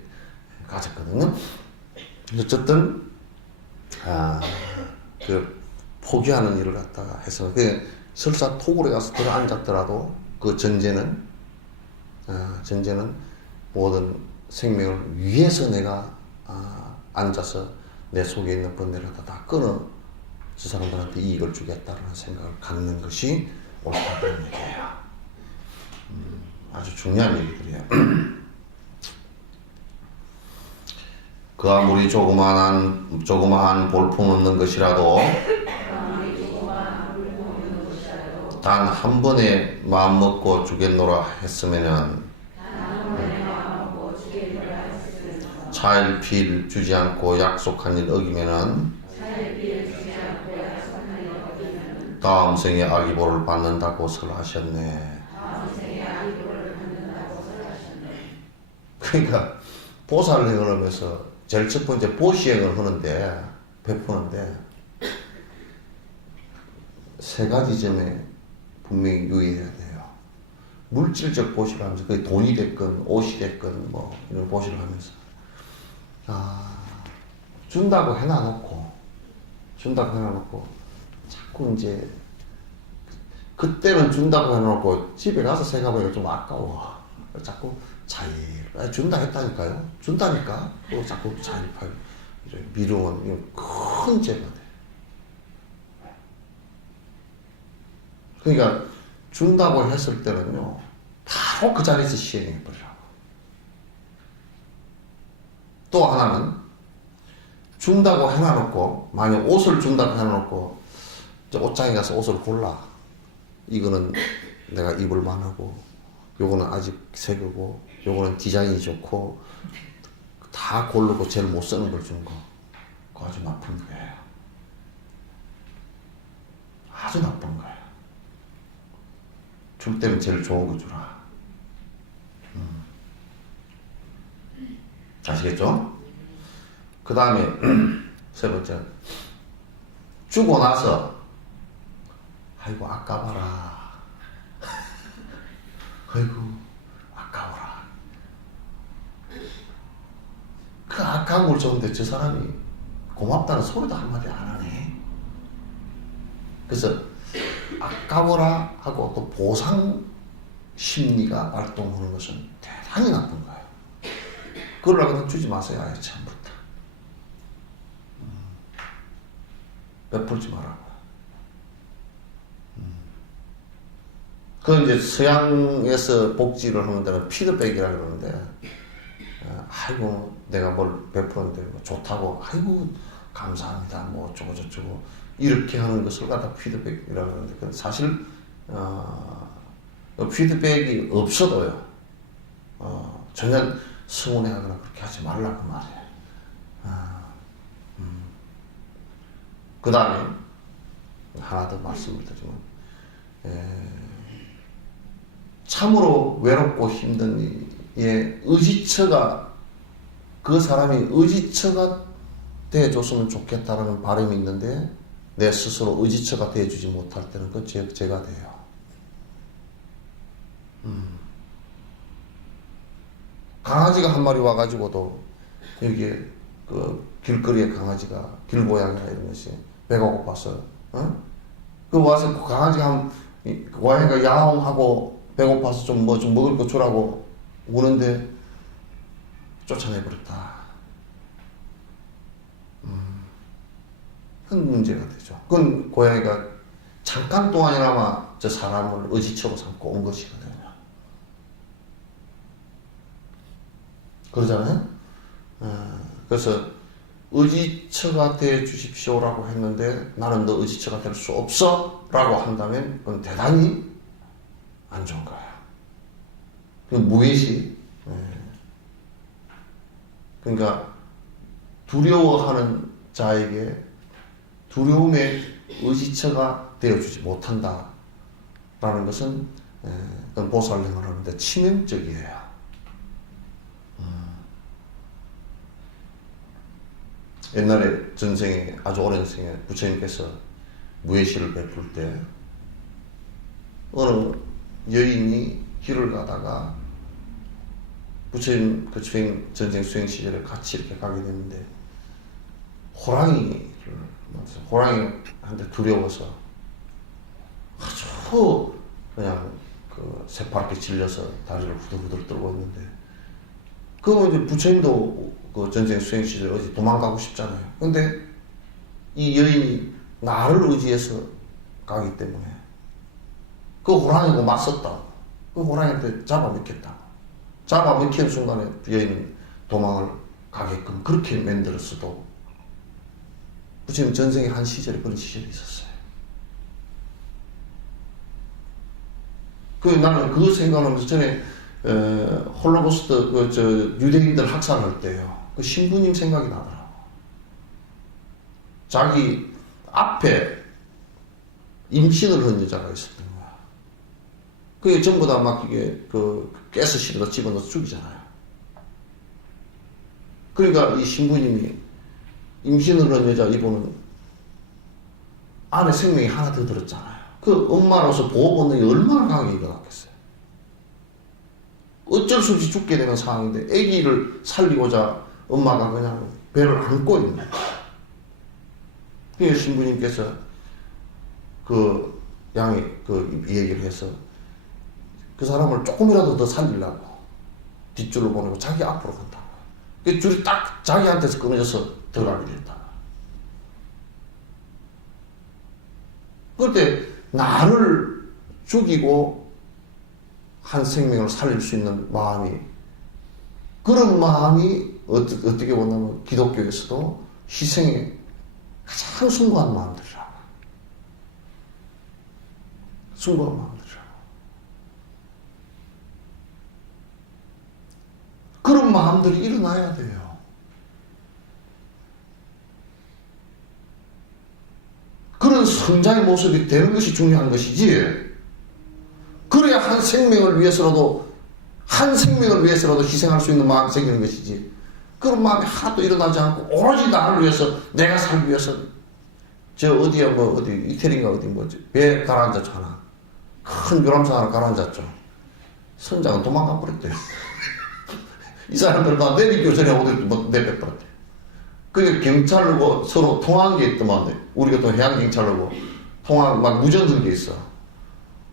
가졌거든요. 어쨌든, 그 포기하는 일을 갖다가 해서, 설사 토굴에 가서 들어 앉았더라도 그 전제는 모든 생명을 위해서 내가 앉아서 내 속에 있는 번뇌를 다 끊어 저 사람들한테 이익을 주겠다는 생각을 갖는 것이 옳다는 얘기예요. 아주 중요한 얘기들이에요. 그 아무리 조그마한 볼품 없는 것이라도 단 한 번에 마음 먹고 주겠노라 했으면은 차일피일 주지 않고 약속한 일 어기면은 다음 생에 악의보를 받는다고 설하셨네. 그러니까 보살행을 하면서 제일 첫 번째 보시행을 하는데 베푸는데 세 가지 점에 분명히 유의해야 돼요. 물질적 보시를 하면서 그게 돈이 됐건 옷이 됐건 뭐 이런 보시를 하면서 준다고 해놔놓고 자꾸 이제 그때는 준다고 해놓고 집에 가서 생각하면 좀 아까워. 자꾸 준다 했다니까요. 준다니까. 또 자꾸 자립하고 미루면 큰 죄가 돼. 그러니까 준다고 했을 때는요, 바로 그 자리에서 시행해 버리라고. 또 하나는 준다고 해놔놓고, 만약 옷을 준다고 해놓고 옷장에 가서 옷을 골라. 이거는 내가 입을 만하고, 요거는 아직 새 거고, 요거는 디자인이 좋고, 다 고르고 제일 못 쓰는 걸 준 거. 그거 아주 나쁜 거예요. 아주 나쁜 거예요. 줄 때는 제일 좋은 거 주라. 아시겠죠? 그 다음에 세 번째, 주고 나서 아이고 아까워라. 아이고 아까워라. 그 아까운 걸 줬는데 저 사람이 고맙다는 소리도 한마디 안 하네. 그래서 아까워라 하고 또 보상 심리가 발동하는 것은 대단히 나쁜 거예요. 그러려고 그냥 주지 마세요. 아예 처음부터. 베풀지 말라고. 그건 이제 서양에서 복지를 하는 데는 피드백이라 그러는데, 아이고, 내가 뭘 베푸는데 뭐 좋다고, 아이고, 감사합니다. 뭐 어쩌고저쩌고. 이렇게 하는 것을 갖다 피드백이라 그러는데, 그건 사실, 피드백이 없어도요, 전혀 서운해하거나 그렇게 하지 말라고 말이에요. 그 다음에, 하나 더 말씀을 드리면, 참으로 외롭고 힘든 이에 의지처가, 그 사람이 의지처가 돼줬으면 좋겠다라는 바람이 있는데 내 스스로 의지처가 돼주지 못할 때는 그 제가 돼요. 강아지가 한 마리 와가지고도 여기에 그 길거리에 강아지가 길고양이나 이런 것이 배가 고파서 그 와서 그 강아지가 고양이가 야옹하고 배고파서 좀 먹을 거 주라고 우는데 쫓아내버렸다. 큰 문제가 되죠. 그건 고양이가 잠깐 동안이나마 저 사람을 의지처로 삼고 온 것이거든요. 그러잖아요. 그래서 의지처가 돼 주십시오라고 했는데 나는 너 의지처가 될 수 없어 라고 한다면 그건 대단히 안 좋은 거예요. 그 무의식. 그러니까 두려워하는 자에게 두려움의 의지처가 되어주지 못한다 라는 것은 그건 보살행을 하는데 치명적이에요. 옛날에 전생에 아주 오랜 생에 부처님께서 무예시를 베풀 때 어느 여인이 길을 가다가 부처님 그 전생 수행 시절에 같이 이렇게 가게 됐는데 호랑이한테 두려워서 아주 그냥 그 새파랗게 질려서 다리를 후들후들 떨고 있는데 그러면 이제 부처님도 그 전생 수행 시절 어디 도망가고 싶잖아요. 근데 이 여인이 나를 의지해서 가기 때문에 그 호랑이고 맞섰다. 그 호랑이한테 잡아먹겠다. 잡아먹히는 순간에 여인은 도망을 가게끔 그렇게 만들었어도 부처님 전생에 한 시절에 그런 시절이 있었어요. 나는 그 생각하면서 전에 홀로코스트 유대인들 학살할 때요. 그 신부님 생각이 나더라고. 자기 앞에 임신을 한 여자가 있었던 거야. 그게 전부 다 막 이게 그 가스실에다 집어넣어서 죽이잖아요. 그러니까 이 신부님이 임신을 한 여자 이분은 안에 생명이 하나 더 들었잖아요. 그 엄마로서 보호 본능이 얼마나 강하게 일어났겠어요. 어쩔 수 없이 죽게 되는 상황인데 아기를 살리고자 엄마가 그냥 배를 안고 있는 거예요. 그래서 신부님께서 그 양이 그 얘기를 해서 그 사람을 조금이라도 더 살리려고 뒷줄을 보내고 자기 앞으로 간다. 그 줄이 딱 자기한테서 끊어져서 들어가게 됐다. 그때 나를 죽이고 한 생명을 살릴 수 있는 마음이 그런 마음이 어떻게 보냐면 기독교에서도 희생의 가장 숭고한 마음들이라고. 숭고한 마음들이라고. 그런 마음들이 일어나야 돼요. 그런 성장의 모습이 되는 것이 중요한 것이지. 그래야 한 생명을 위해서라도 희생할 수 있는 마음이 생기는 것이지. 그런 마음이 하나도 일어나지 않고 오로지 나를 위해서 내가 살기 위해서 어디야 어디 이태리인가 어디 배 가라앉았잖아. 큰 유람선 하나 가라앉았죠. 선장은 도망가 버렸대요. 이 사람들 다 내리기 전에 어디 내뱉버렸대. 그게 경찰하고 서로 통화한 게 있더만 우리가 또 해양경찰하고 막 무전된 게 있어.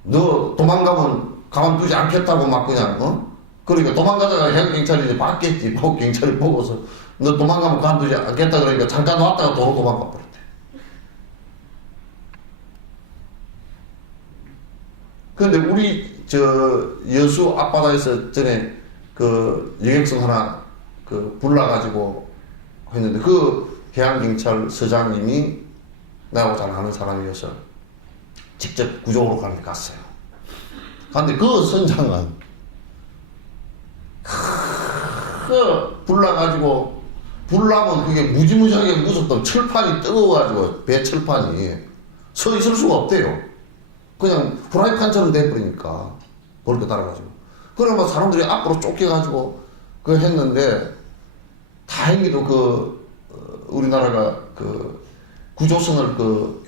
너 도망가면 가만두지 않겠다고 막 그냥 그러니까 도망가다가 해양경찰이 이제 봤겠지. 경찰이 보고서 너 도망가면 가만두지 않겠다 그러니까 잠깐 왔다가 도로 도망가 버렸대. 근데 우리 여수 앞바다에서 전에 그 여객선 하나 불나가지고 했는데 그 해양경찰 서장님이 나하고 잘 아는 사람이어서 직접 구조로 갔어요. 근데 그 선장은 불나가지고 불나면 그게 무지무지하게 무섭던 철판이 뜨거워가지고 배 철판이 서 있을 수가 없대요. 그냥 프라이팬처럼 돼버리니까 그렇게 달아가지고 그러면 사람들이 앞으로 쫓겨가지고 했는데 다행히도 우리나라가 구조선을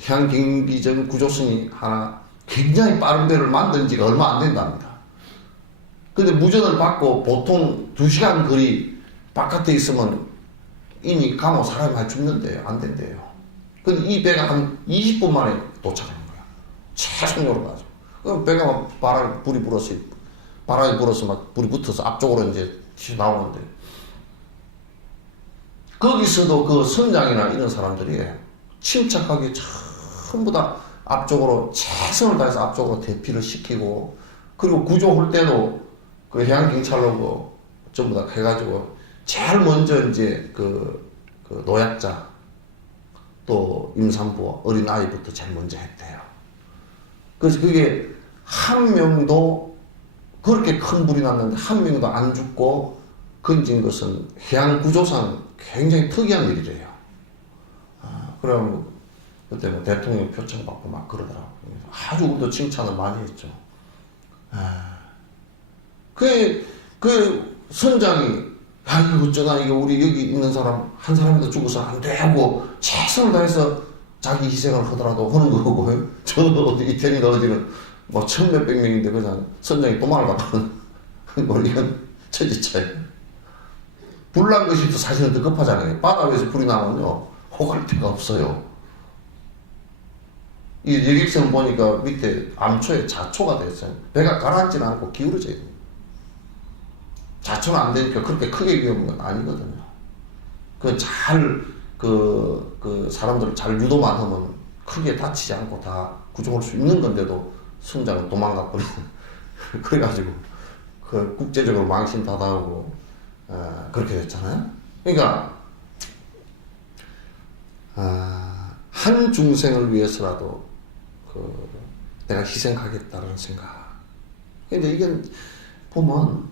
해양경비정 구조선이 하나 굉장히 빠른 배를 만든 지가 얼마 안 된답니다. 근데 무전을 받고 보통 2시간 거리 바깥에 있으면 이미 가면 사람이 많이 죽는데요. 안 된대요. 근데 이 배가 한 20분 만에 도착하는 거야. 최속력으로 가죠. 그럼 배가 막 바람이 불어서 막 불이 붙어서 앞쪽으로 이제 나오는데 거기서도 그 선장이나 이런 사람들이 침착하게 전부 다 앞쪽으로 최선을 다해서 앞쪽으로 대피를 시키고 그리고 구조할 때도 해양경찰로 전부 다 해가지고 제일 먼저 이제 그 노약자 또 임산부 어린 아이부터 제일 먼저 했대요. 그래서 그게 한 명도 그렇게 큰 불이 났는데 한 명도 안 죽고 건진 것은 해양 구조상 굉장히 특이한 일이래요. 그럼 그때 뭐 대통령 표창 받고 막 그러더라고요. 아주 우리도 칭찬을 많이 했죠. 그 선장이 이거 어쩌나 이거 우리 여기 있는 사람 한 사람이라도 죽어서 안 돼 하고 최선을 다해서 자기 희생을 하더라도 하는 거고 저는 어디 이태리가 어디는 뭐 천몇백 명인데 그냥 선장이 도망을 가면 뭐 이건 처지차예요. 불난 것이 또 사실은 더 급하잖아요. 바다 위에서 불이 나면요 호갈 데가 없어요. 이 여객선 보니까 밑에 암초에 자초가 됐어요. 배가 가라앉지는 않고 기울어져 있는. 자초는 안 되니까 그렇게 크게 위험한 건 아니거든요. 그 사람들을 잘 유도만 하면 크게 다치지 않고 다 구조할 수 있는 건데도 선장은 도망가 버리는. 그래가지고 그 국제적으로 망신다당하고 그렇게 됐잖아요. 그러니까 한 중생을 위해서라도 내가 희생하겠다는 생각. 근데 이건 보면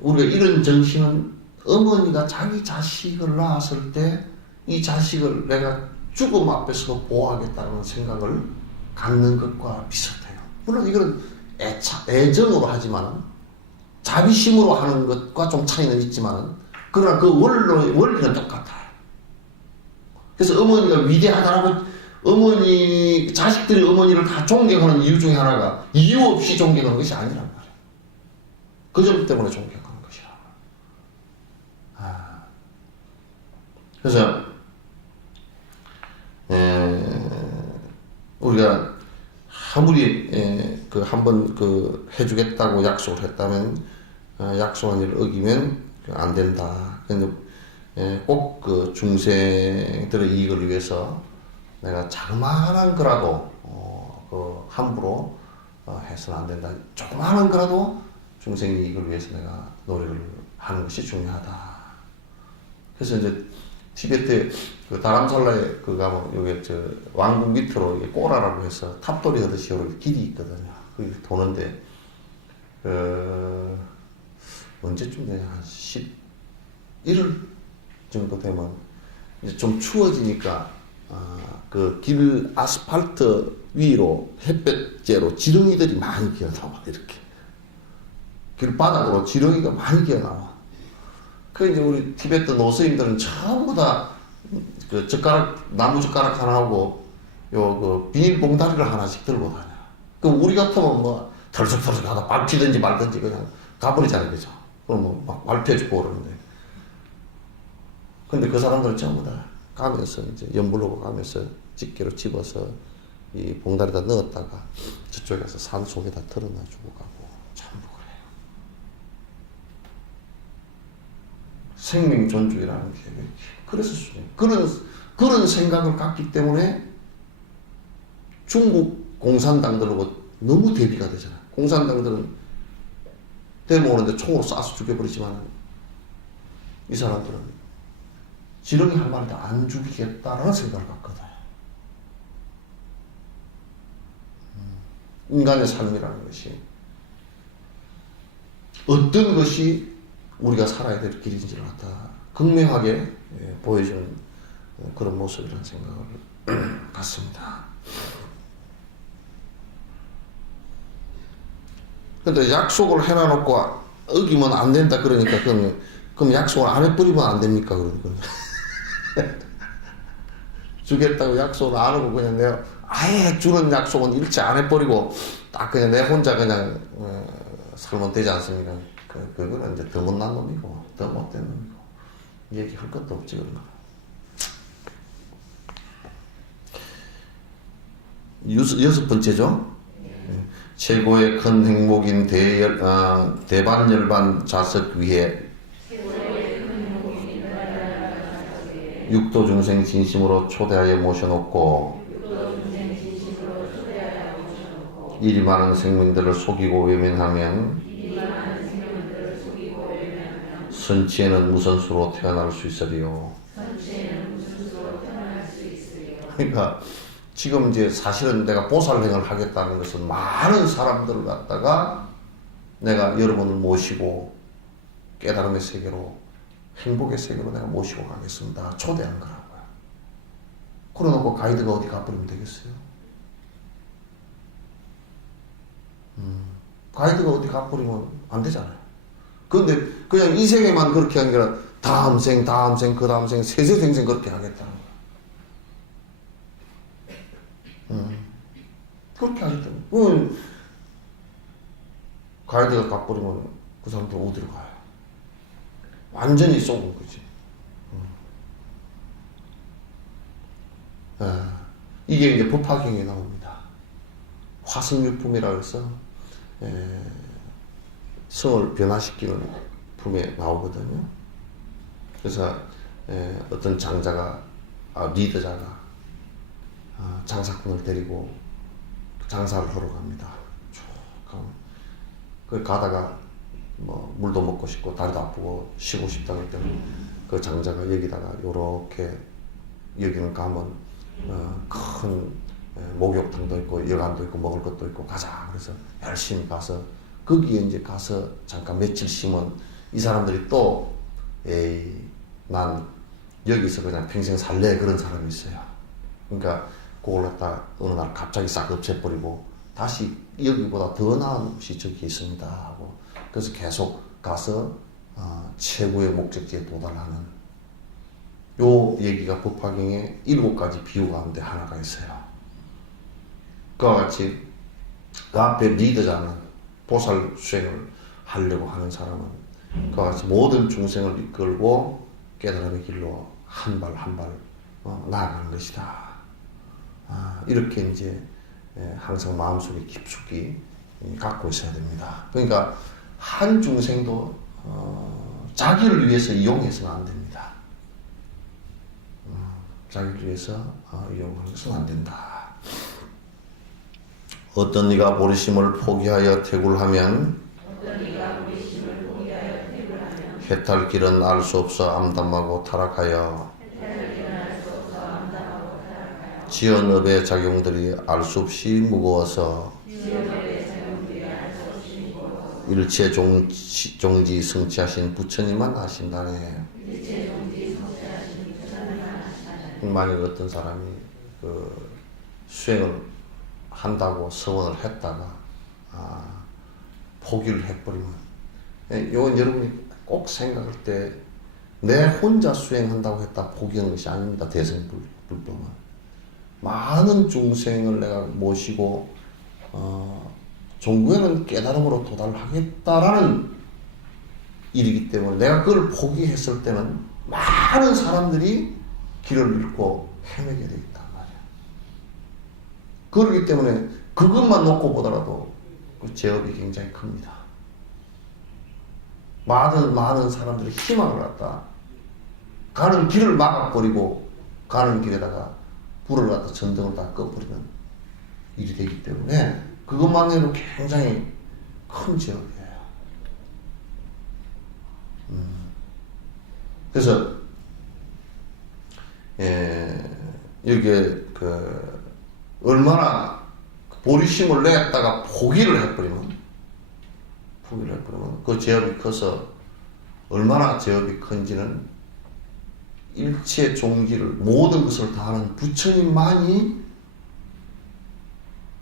우리가 이런 정신은 어머니가 자기 자식을 낳았을 때 이 자식을 내가 죽음 앞에서도 보호하겠다는 생각을 갖는 것과 비슷해요. 물론 이건 애정으로 하지만 자비심으로 하는 것과 좀 차이는 있지만 그러나 그 원리는 똑같아요. 그래서 어머니가 위대하다라고 자식들이 어머니를 다 존경하는 이유 중에 하나가 이유 없이 존경하는 것이 아니란 말이에요. 그 점 때문에 존경하는 것이라. 그래서 우리가 아무리 한번 해주겠다고 약속을 했다면 약속한 일을 어기면 안 된다. 근데 꼭 그 중생들의 이익을 위해서 내가 자그마한 거라도 함부로 해서는 안 된다. 조그마한 거라도 중생의 이익을 위해서 내가 노력을 하는 것이 중요하다. 그래서 이제 티베트 다람살라에 가면 여기 왕궁 밑으로 꼬라라고 해서 탑돌이 하듯이 여기 길이 있거든요. 거기 도는데 언제쯤 되냐 한 11월 정도 되면 이제 좀 추워지니까 그 길 아스팔트 위로 햇볕째로 지렁이들이 많이 기어나와. 이렇게 길바닥으로 지렁이가 많이 기어나와. 그 이제 우리 티베트 노스인들은 전부 다 그 나무 젓가락 하나하고 그 비닐 봉다리를 하나씩 들고 다녀. 그럼 우리 같으면 뭐 덜썩덜썩 하다 밟히든지 말든지 그냥 가버리잖아요. 그죠? 그럼 뭐 막 밟혀주고 그러는데. 근데 그 사람들은 전부 다 가면서 이제 연불로고 가면서 집게로 집어서 이 봉다리에다 넣었다가 저쪽에 가서 산 속에다 털어놔주고 가고 전부 그래요. 생명 존중이라는 게 그래서 그런 생각을 갖기 때문에 중국 공산당들하고 너무 대비가 되잖아요. 공산당들은 데모 오는데 총으로 쏴서 죽여버리지만 이 사람들은 지렁이 한 마리도 안 죽이겠다라는 생각을 갖거든. 인간의 삶이라는 것이 어떤 것이 우리가 살아야 될 길인지를 갖다 극명하게 보여주는 그런 모습이라는 생각을 갖습니다. 근데 약속을 해놔놓고 어기면 안 된다 그러니까 그럼 약속을 안 해버리면 안 됩니까? 그러니까 주겠다고 약속을 안 하고 그냥 내가 아예 주는 약속은 일체 안 해버리고 딱 그냥 내 혼자 그냥 살면 되지 않습니까? 그거는 이제 더 못난 놈이고 더 못된 놈이고 얘기할 것도 없지 그런 거. 여섯 번째죠. 최고의 큰 행복인 대반열반 자석 위에 육도 중생 진심으로 초대하여 모셔놓고 일이 많은 생민들을 속이고 외면하면 선치에는 무슨 수로 태어날 수 있으리요. 그러니까 지금 이제 사실은 내가 보살행을 하겠다는 것은 많은 사람들을 갖다가 내가 여러분을 모시고 깨달음의 세계로, 행복의 세계로 내가 모시고 가겠습니다. 초대한 거라고요. 그러놓고 가이드가 어디 가버리면 되겠어요? 가이드가 어디 가버리면 안 되잖아요. 그런데 그냥 이 세계만 그렇게 하는 게 아니라 다음 생, 그 다음 생, 세세생생 그렇게 하겠다는 거예요. 그렇게 하겠다는 거예요. 가이드가 가버리면 그 사람들 어디로 가요? 완전히 쏘은 거지. 이게 이제 법화경에 나옵니다. 화승유품이라고 해서 성을 변화시키는 품에 나오거든요. 그래서 어떤 장자가, 리더자가 장사꾼을 데리고 장사를 하러 갑니다. 쭉 가면 가다가 뭐 물도 먹고 싶고 다리도 아프고 쉬고 싶다 그럴 때는 그 장자가 여기다가 요렇게 여기는 가면 큰 목욕탕도 있고 여관도 있고 먹을 것도 있고 가자. 그래서 열심히 가서 거기에 이제 가서 잠깐 며칠 쉬면 이 사람들이 또 에이 난 여기서 그냥 평생 살래 그런 사람이 있어요. 그러니까 그걸 갖다 어느 날 갑자기 싹 없애버리고 다시 여기보다 더 나은 곳이 저기 있습니다 하고 그래서 계속 가서 최고의 목적지에 도달하는 요 얘기가 법화경에 7가지 비유 가운데 하나가 있어요. 그와 같이 그 앞에 리더자는 보살 수행을 하려고 하는 사람은 그와 같이 모든 중생을 이끌고 깨달음의 길로 한 발 한 발 나아가는 것이다. 이렇게 이제 항상 마음속에 깊숙이 갖고 있어야 됩니다. 그러니까 한 중생도 자기를 위해서 이용해서는 안 됩니다. 자기를 위해서 이용하는 것은 안 된다. 어떤 이가 보리심을 포기하여 퇴굴하면 해탈길은 알 수 없어 암담하고 타락하여 지연업의 작용들이 알 수 없이 무거워서 일체 종지 성취하신 부처님만 아신다네. 만약 어떤 사람이 그 수행을 한다고 서원을 했다가 포기를 해버리면 이건 여러분이 꼭 생각할 때 내 혼자 수행한다고 했다 포기하는 것이 아닙니다. 대승불법은 많은 중생을 내가 모시고 종구에는 깨달음으로 도달하겠다라는 일이기 때문에 내가 그걸 포기했을 때는 많은 사람들이 길을 잃고 헤매게 되어 있단 말이야. 그렇기 때문에 그것만 놓고 보더라도 그 제업이 굉장히 큽니다. 많은 사람들이 희망을 갖다 가는 길을 막아버리고 가는 길에다가 불을 갖다 전등을 다 꺼버리는 일이 되기 때문에 그것만 해도 굉장히 큰 제업이에요. 그래서 여기에 얼마나 보리심을 냈다가 포기를 해버리면 그 제업이 커서 얼마나 제업이 큰지는 일체 종기를 모든 것을 다하는 부처님만이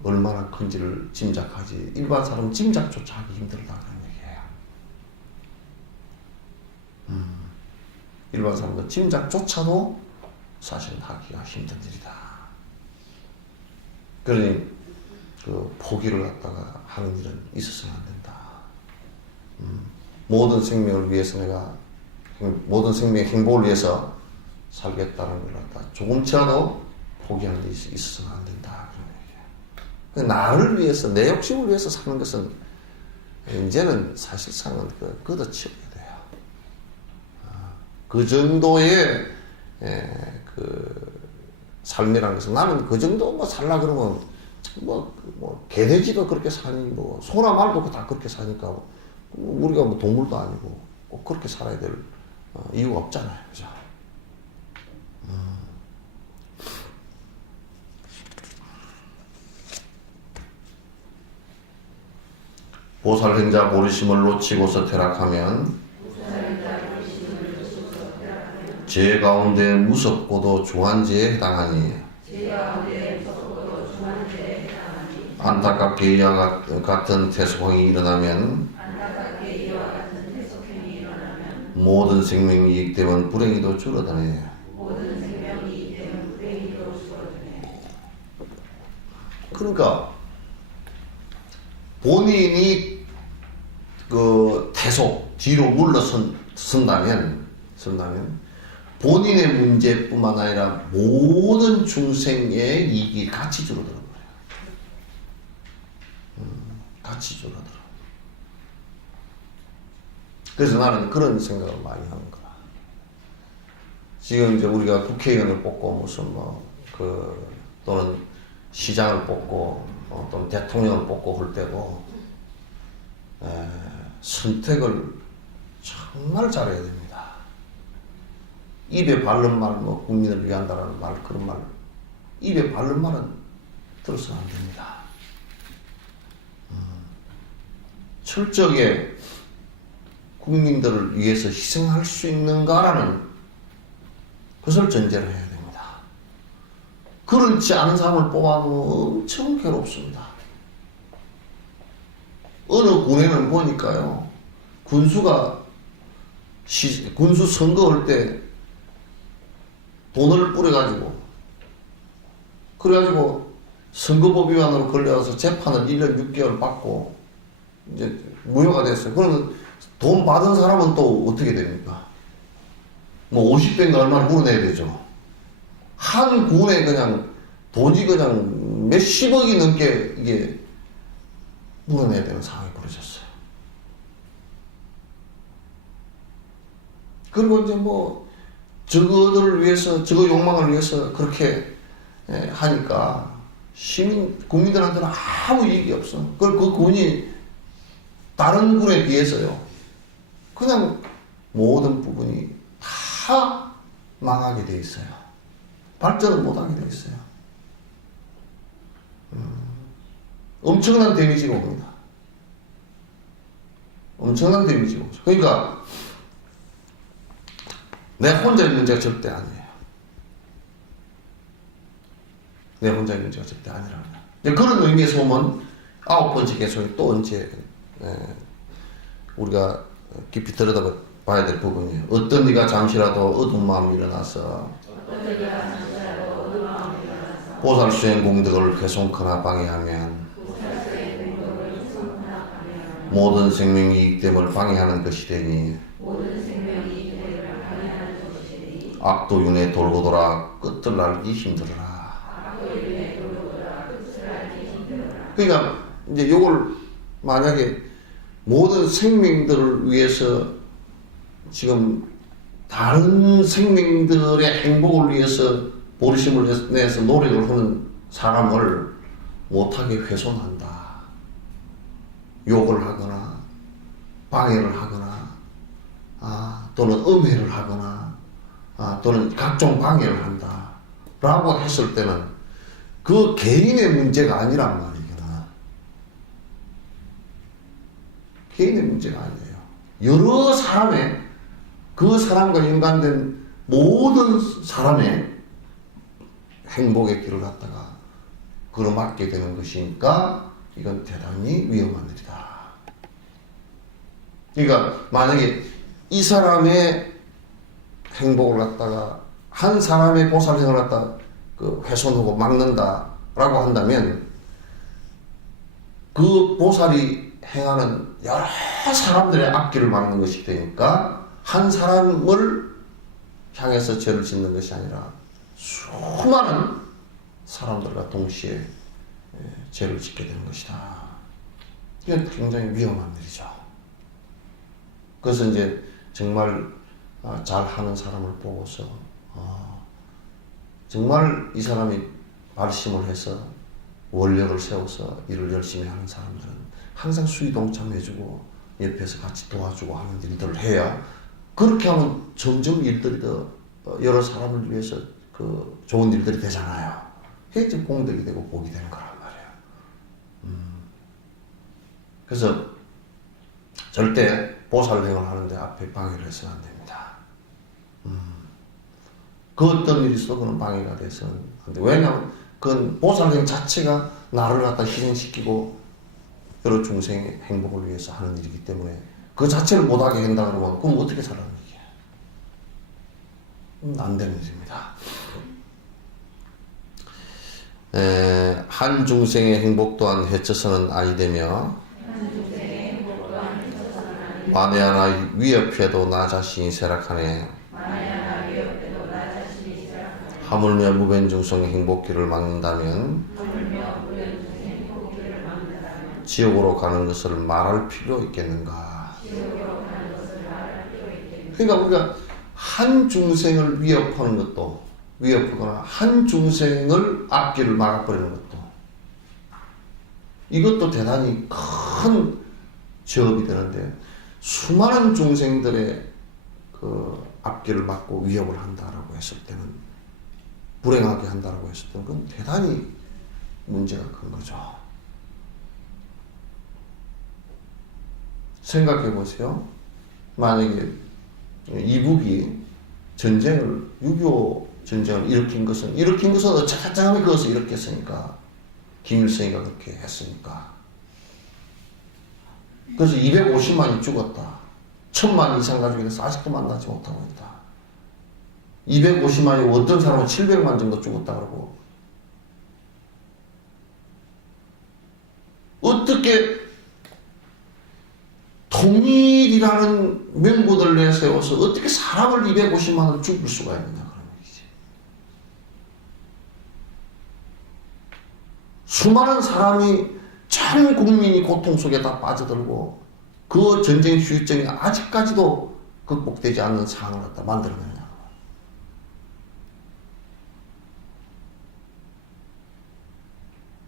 얼마나 큰지를 짐작하지 일반 사람은 짐작조차 하기 힘들다 그런 얘기예요. 일반 사람은 짐작조차도 사실은 하기가 힘든 일이다. 그러니 그 포기를 갖다가 하는 일은 있어서는 안 된다. 모든 생명을 위해서 내가 모든 생명의 행복을 위해서 살겠다는 걸 갖다 조금치라도 포기하는 데 있어서는 안 된다. 그런 얘기예요. 나를 위해서 내 욕심을 위해서 사는 것은 이제는 사실상은 걷어치워야 돼요. 그 정도의 그 삶이라는 것은 나는 그 정도 뭐 살라 그러면 개돼지도 그렇게 사니 소나 말도 다 그렇게 사니까 우리가 뭐 동물도 아니고 꼭 그렇게 살아야 될 이유가 없잖아요. 그죠? 보살행자 보리심을 놓치고서 퇴락하면 죄 가운데 무섭고도 중한 죄에 해당하니 안타깝게 이와 같은 태속행이 일어나면 모든 생명이 이익되면 불행이도 줄어드네. 그러니까 본인이 그 태속 뒤로 물러선다면 본인의 문제뿐만 아니라 모든 중생의 이익이 같이 줄어드는 거예요. 같이 줄어들어. 그래서 나는 그런 생각을 많이 하는 거야. 지금 이제 우리가 국회의원을 뽑고 무슨 또는 시장을 뽑고 또는 대통령을 뽑고 할 때도 선택을 정말 잘해야 됩니다. 입에 바른 말, 국민을 위한다라는 말, 그런 말, 입에 바른 말은 들어서는 안 됩니다. 철저하게 국민들을 위해서 희생할 수 있는가라는 것을 전제로 해야 됩니다. 그렇지 않은 사람을 뽑아도 엄청 괴롭습니다. 어느 군에는 보니까요, 군수 선거할 때 돈을 뿌려가지고, 그래가지고 선거법 위반으로 걸려서 재판을 1년 6개월 받고, 이제 무효가 됐어요. 그러면 돈 받은 사람은 또 어떻게 됩니까? 50배인가 얼마나 물어내야 되죠. 한 군에 그냥 돈이 그냥 몇십억이 넘게 이게 물어내야 되는 상황이 벌어졌어요. 그리고 이제 저거들을 위해서, 저거 욕망을 위해서 그렇게 하니까 국민들한테는 아무 이익이 없어. 그 군이 다른 군에 비해서요, 그냥 모든 부분이 다 망하게 돼 있어요. 발전을 못하게 돼 있어요. 엄청난 데미지가 옵니다. 엄청난 데미지가 오죠. 그러니까 내 혼자의 문제가 절대 아니에요. 내 혼자의 문제가 절대 아니라는 거예요. 그런 의미에서 보면 9번째 개성이 또 언제 우리가 깊이 들여다봐야 될 부분이에요. 어떤 이가 잠시라도 어두운 마음이 일어나서 보살 수행 공덕을 훼손하거나 방해하면 모든 생명이 이익됨을 방해하는 것이 되니 악도 윤에 돌고 돌아 끝을 알기 힘들어라. 그러니까 이제 요걸 만약에 모든 생명들을 위해서 지금 다른 생명들의 행복을 위해서 보리심을 내서 노력을 하는 사람을 못하게 훼손한다. 욕을 하거나 방해를 하거나 또는 음해를 하거나 또는 각종 방해를 한다 라고 했을 때는 그 개인의 문제가 아니란 말이에요. 개인의 문제가 아니에요. 여러 사람의, 그 사람과 연관된 모든 사람의 행복의 길을 갖다가 걸어막게 되는 것이니까 이건 대단히 위험한 일이다. 그러니까 만약에 이 사람의 행복을 갖다가 한 사람의 보살생을 갖다가 훼손하고 막는다라고 한다면 그 보살이 행하는 여러 사람들의 앞길을 막는 것이 되니까 한 사람을 향해서 죄를 짓는 것이 아니라 수많은 사람들과 동시에 죄를 짓게 되는 것이다. 이건 굉장히 위험한 일이죠. 그래서 이제 정말 잘하는 사람을 보고서 정말 이 사람이 발심을 해서 원력을 세워서 일을 열심히 하는 사람들은 항상 수위 동참해주고 옆에서 같이 도와주고 하는 일들을 해야, 그렇게 하면 점점 일들이 더 여러 사람을 위해서 그 좋은 일들이 되잖아요. 그게 이제 공덕이 되고 복이 되는 거란 말이에요. 그래서 절대 보살행을 하는데 앞에 방해를 해서는 안 됩니다. 그 어떤 일이 있어도 그는 방해가 돼서는 안 돼. 왜냐하면 그건 보살행 자체가 나를 갖다 희생시키고 여러 중생의 행복을 위해서 하는 일이기 때문에 그 자체를 못하게 한다 그러면 그럼 어떻게 살아가는 게? 안 되는 일입니다. 한 중생의 행복 또한 해쳐서는 아니 되며 만에 하나 위협해도 나 자신이 쇠락하네. 하물며 무변 중생의 행복기를 막는다면 지옥으로 가는 것을 말할 필요 있겠는가? 그러니까 우리가 한 중생을 위협하는 것도, 위협하거나 한 중생을 앞길을 막아버리는 것도, 이것도 대단히 큰 죄업이 되는데, 수많은 중생들의 그 앞길을 막고 위협을 한다라고 했을 때는, 불행하게 한다라고 했을 때는 그건 대단히 문제가 큰 거죠. 생각해 보세요. 만약에 이북이 전쟁을, 6.25 전쟁을 일으킨 것은 어쩌고저쩌고 그것을 일으켰으니까, 김일성이가 그렇게 했으니까. 그래서 250만이 죽었다. 1000만 이상 가족이 돼서 아직도 만나지 못하고 있다. 250만이 어떤 사람은 700만 정도 죽었다 그러고. 어떻게 통일이라는 명분을 내세워서 어떻게 사람을 250만을 죽일 수가 있느냐 그런 얘기지. 수많은 사람이, 전 국민이 고통 속에 다 빠져들고 그 전쟁 후유증이 아직까지도 극복되지 않는 상황을 갖다 만들어내느냐.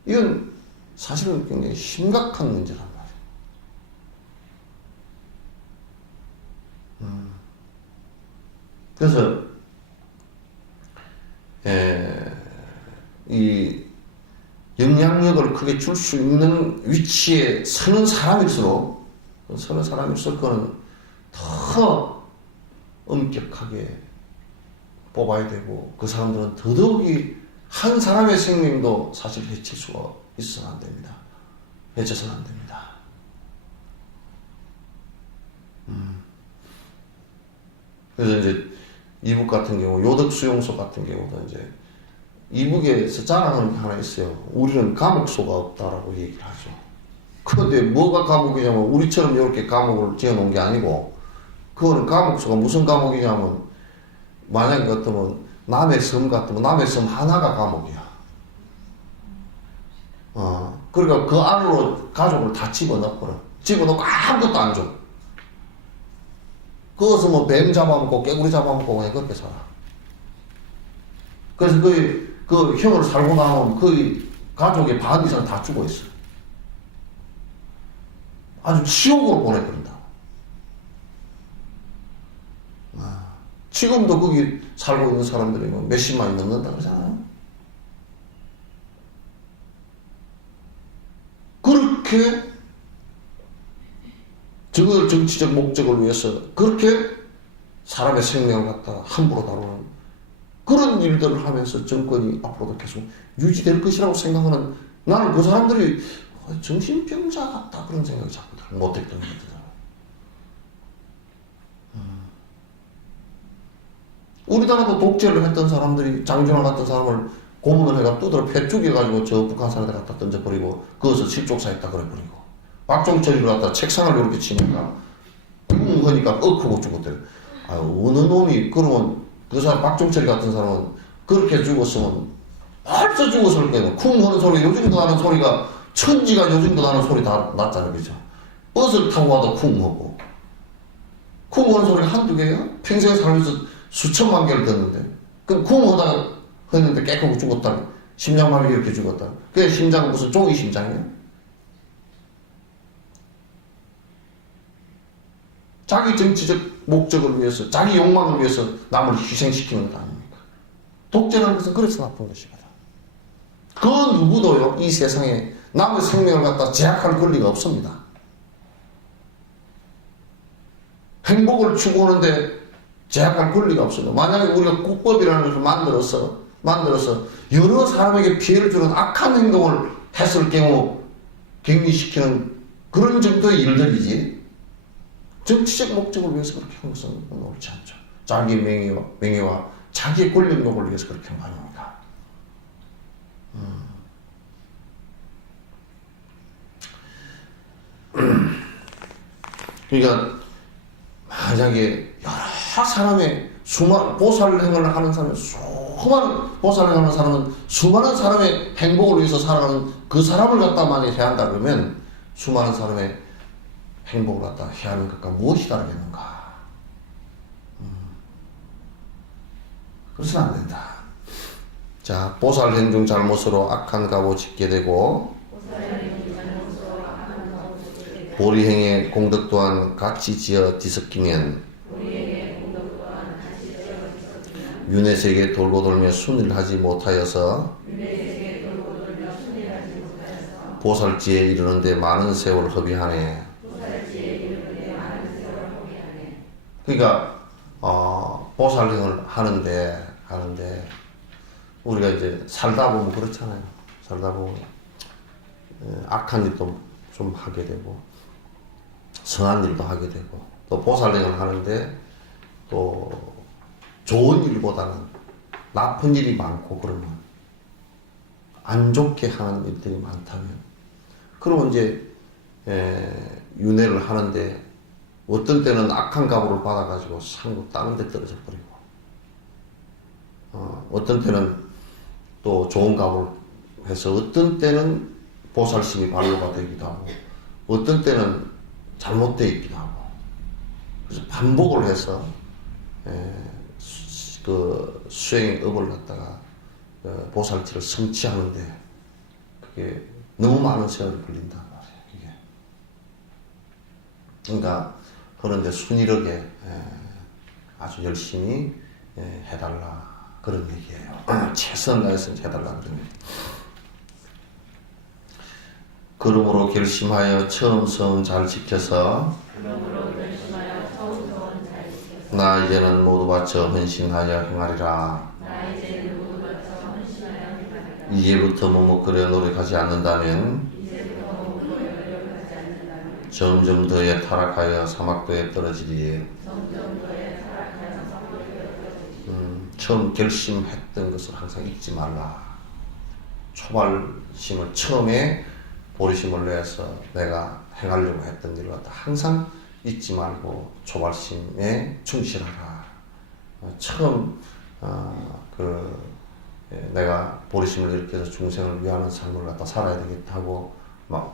이건 사실은 굉장히 심각한 문제란 말이에요. 그래서 이 영향력을 크게 줄 수 있는 위치에 서는 사람일수록 그는 더 엄격하게 뽑아야 되고, 그 사람들은 더더욱이 한 사람의 생명도 사실 해칠 수가 있어서는 안 됩니다. 해쳐서는 안 됩니다. 그래서 이제 이북 같은 경우, 요덕수용소 같은 경우도 이제 이북에서 자랑하는 게 하나 있어요. 우리는 감옥소가 없다라고 얘기를 하죠. 그런데 뭐가 감옥이냐면, 우리처럼 이렇게 감옥을 지어 놓은 게 아니고, 그거는 감옥소가 무슨 감옥이냐면, 만약에 같으면 남의 섬 같으면 남의 섬 하나가 감옥이야. 그러니까 그 안으로 가족을 다 집어넣어버려. 집어넣고 아무것도 안 줘. 그것은 뭐 뱀 잡아먹고 깨구리 잡아먹고 그냥 그렇게 살아. 그래서 그 형을 살고 나면 그 가족의 반 이상 다 죽어 있어. 아주 지옥으로 보내버린다. 지금도 거기 살고 있는 사람들이 뭐 몇십만이 넘는다 그러잖아요. 그렇게 적어도 정치적 목적을 위해서 그렇게 사람의 생명을 갖다가 함부로 다루는 그런 일들을 하면서 정권이 앞으로도 계속 유지될 것이라고 생각하는, 나는 그 사람들이 정신병자 같다 그런 생각이 자꾸 들어요. 못했던 것들. 우리나라도 독재를 했던 사람들이 장준환 같은 사람을 고문을 해가 두드려 패 죽여가지고 저 북한 사람들 갖다 던져버리고 그것을 실족사했다 그래버리고, 박종철이를 갖다 책상을 이렇게 치니까 쿵 하니까 억하고 죽었대요. 어느 놈이, 그러면 그 사람 박종철이 같은 사람은 그렇게 죽었으면 벌써 죽었을 거예요. 쿵 하는 소리, 요즘도 나는 소리가 천지가 요즘도 나는 소리 다 났잖아요. 그죠? 버스를 타고 와도 쿵 하고. 쿵 하는 소리가 한두 개예요? 평생 살면서 수천만 개를 듣는데. 그럼 쿵 하다가 했는데 깨끗하고 죽었다. 심장마비 이렇게 죽었다. 그게 심장은 무슨 종이 심장이에요? 자기 정치적 목적을 위해서, 자기 욕망을 위해서 남을 희생시키는 것 아닙니까? 독재라는 것은 그래서 나쁜 것이거든. 그 누구도요, 이 세상에 남의 생명을 갖다 제약할 권리가 없습니다. 행복을 추구하는데 제약할 권리가 없어요. 만약에 우리가 국법이라는 것을 만들어서 여러 사람에게 피해를 주는 악한 행동을 했을 경우 격리시키는 그런 정도의 일들이지, 정치적 목적을 위해서 그렇게 하는 것은 옳지 않죠. 자기 명예와 자기의 권력욕을 위해서 그렇게 하는 거 아닙니까? 그러니까 만약에 여러 사람의 수많은 보살행을 하는 사람은 수많은 사람의 행복을 위해서 살아가는 그 사람을 갖다만 해야 한다 그러면 수많은 사람의 행복을 갖다 해야 하는 것과 무엇이 다르겠는가? 그래서는 안 된다. 자, 보살행중 잘못으로 악한 갑오 짓게 되고 보리행의 공덕 또한 같이 지어 뒤섞이면 윤회색에 돌고 돌며 순위를 하지 못하여서 보살지에 이르는데 많은 세월을 허비하네. 그러니까 보살행을 하는데 우리가 이제 살다 보면 그렇잖아요. 살다 보면 악한 일도 좀 하게 되고 선한 일도 하게 되고 또 보살행을 하는데 또 좋은 일보다는 나쁜 일이 많고 그러면 안 좋게 하는 일들이 많다면 그러면 이제 윤회를 하는데 어떤 때는 악한 갑오를 받아가지고 상국 다른 데 떨어져 버리고 어떤 때는 또 좋은 갑오를 해서 어떤 때는 보살심이 발로가 되기도 하고 어떤 때는 잘못되어 있기도 하고 그래서 반복을 해서 그 수행의 업을 갖다가 보살치를 성취하는데 그게 너무 많은 세월이 걸린단 말이에요. 그게. 그러니까 그런데 순이하게 아주 열심히 해달라 그런 얘기예요. 최선을 다해서 해달라 그런 얘기. 그러므로 결심하여 처음 성 잘 지켜서 나 이제는 모두 바쳐 헌신하여 행하리라. 이제부터 머뭇거려 노력하지 않는다면 점점 더에 타락하여 사막도에 떨어지리에. 처음 결심했던 것을 항상 잊지 말라. 초발심을 처음에 보리심을 내서 내가 행하려고 했던 일을 갖다 항상 잊지 말고 초발심에 충실하라. 처음 내가 보리심을 일으켜서 중생을 위하는 삶을 갖다 살아야 되겠다고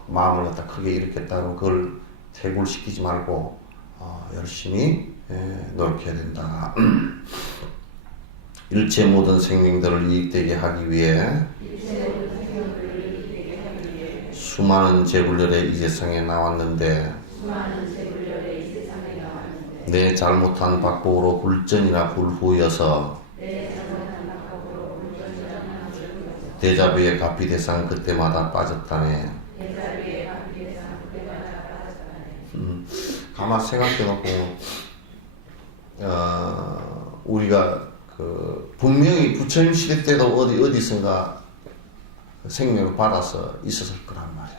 마음을 갖다 크게 일으켰다고 그걸 퇴굴시키지 말고 열심히 노력해야 된다. 일체 모든 생명들을 이익되게 하기 위해 수많은 제불열에 이 세상에 나왔는데 내 잘못한 박복으로 굴전이나 불후여서 대자비의 가피 대상 그때마다 빠졌다네. 가만 생각해놓고 우리가 분명히 부처님 시대 때도 어디선가 생명을 받아서 있었을 거란 말이야.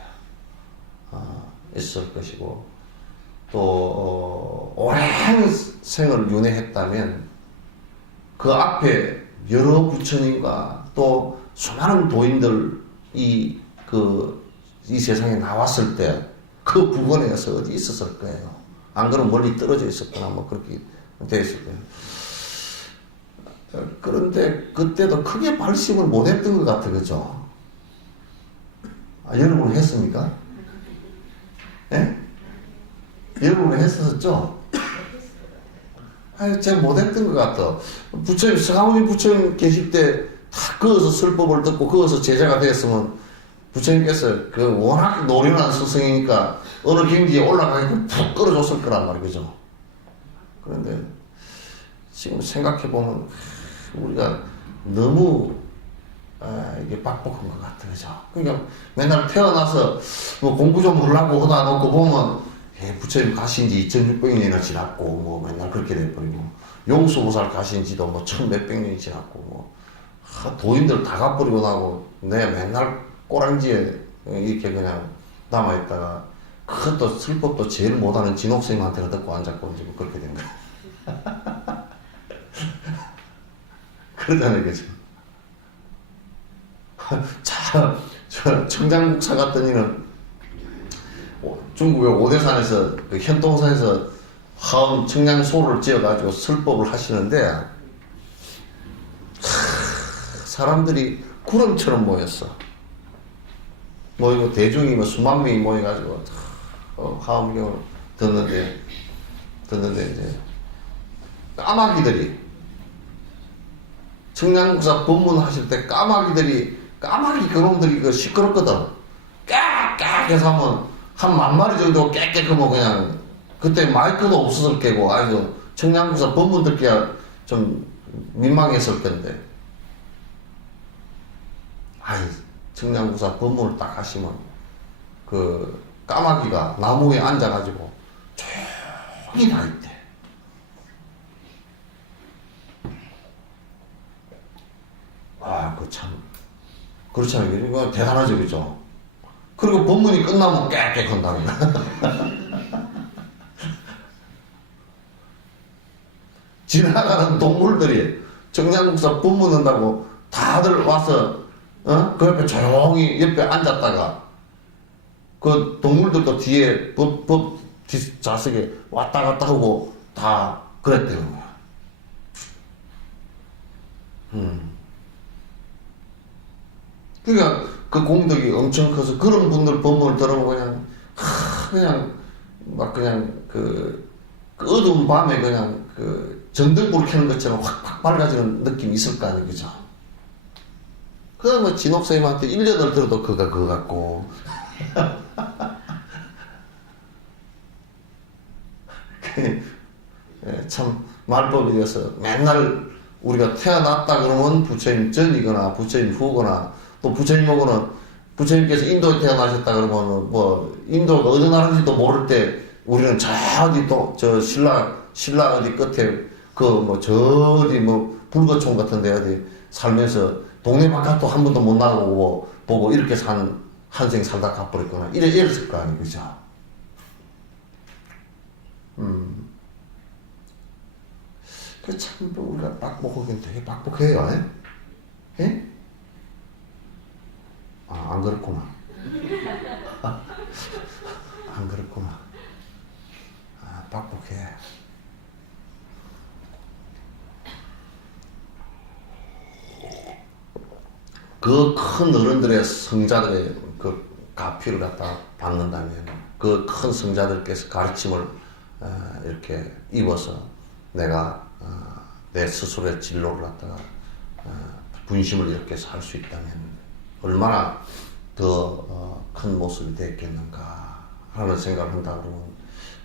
있었을 것이고 또 오랜 생을 윤회했다면 그 앞에 여러 부처님과 또 수많은 도인들 이 세상에 나왔을 때 그 부근에서 어디 있었을 거예요. 안 그러면 멀리 떨어져 있었거나 뭐 그렇게 돼 있을 거예요. 그런데 그때도 크게 발심을 못 했던 것 같아, 그죠? 여러분은 했습니까? 예? 여러분은 했었죠? 제가 못했던 것 같아. 부처님, 서가모니 부처님 계실 때 다 거기서 설법을 듣고 거기서 제자가 됐으면 부처님께서 워낙 노련한 스승이니까 어느 경지에 올라가니까 푹 끌어줬을 거란 말이죠. 그런데 지금 생각해보면 우리가 너무 이게 빡빡한 것 같아, 그죠? 그러니까 맨날 태어나서 뭐 공부 좀 하려고 하다 놓고 보면 부처님 가신 지 2600년이나 지났고 뭐 맨날 그렇게 돼버리고 용수보살 가신 지도 뭐 1000몇백 년이 지났고 뭐 도인들 다 가버리고 나고 내가 맨날 꼬랑지에 이렇게 그냥 남아있다가 그것도 슬법도 제일 못하는 진옥생한테는 듣고 앉았고 이제 뭐 그렇게 된 거야. 그러잖아요, 그죠? 자, 저 청장국사 갔더니는 중국의 오대산에서 그 현동산에서 화엄 청량소를 지어가지고 설법을 하시는데 사람들이 구름처럼 모였어. 모이고 대중이 뭐 수만 명이 모여가지고 화엄경을 듣는데 이제 까마귀들이 청량국사 법문하실 때 까마귀 그놈들이 그 시끄럽거든. 깍깍 해서 하면 한 10,000마리 정도 깨끗하면 그냥 그때 마이크도 없었을 게고 아주 청량국사 법문 듣기야 좀 민망했을 텐데 청량국사 법문을 딱 하시면 그 까마귀가 나무에 앉아가지고 조용히 다 있대. 그 참 그렇잖아요. 이거 대단하죠, 그죠? 그리고 법문이 끝나면 깨끗한다는 거야. 지나가는 동물들이 청량국사 법문 한다고 다들 와서 그 옆에 조용히 옆에 앉았다가 그 동물들도 뒤에 법 뒷좌석에 왔다 갔다 하고 다 그랬대요. 그러니까 그 공덕이 엄청 커서 그런 분들 법문을 들어보면 그냥 그 어두운 밤에 그냥 그 전등불 켜는 것처럼 확 밝아지는 느낌이 있을 거 아니에요, 그죠? 그럼 뭐 진옥선생님한테 1년을 들어도 그거 같고 참 말법이 되어서 맨날 우리가 태어났다 그러면 부처님 전이거나 부처님 후거나 또 부처님하고는 부처님께서 인도에 태어나셨다 그러면 뭐 인도가 어느 나라인지도 모를 때 우리는 저 어디 저 신라 어디 끝에 그 뭐 저 어디 뭐 불거총 같은 데 어디 살면서 동네 바깥도 한 번도 못 나가고 보고 이렇게 산 한생 살다 가버렸구나 이랬을 거 아니에요, 그죠? 그 참 우리가 빡복하긴 되게 빡복해요, 예? 안 그렇구나. 안 그렇구나. 빡복해. 그 큰 어른들의 성자들의 그 가피를 갖다 받는다면 그 큰 성자들께서 가르침을 이렇게 입어서 내가 내 스스로의 진로를 갖다가 분심을 이렇게 살 수 있다면 얼마나 더 큰 모습이 됐겠는가 하는 생각을 한다 그러면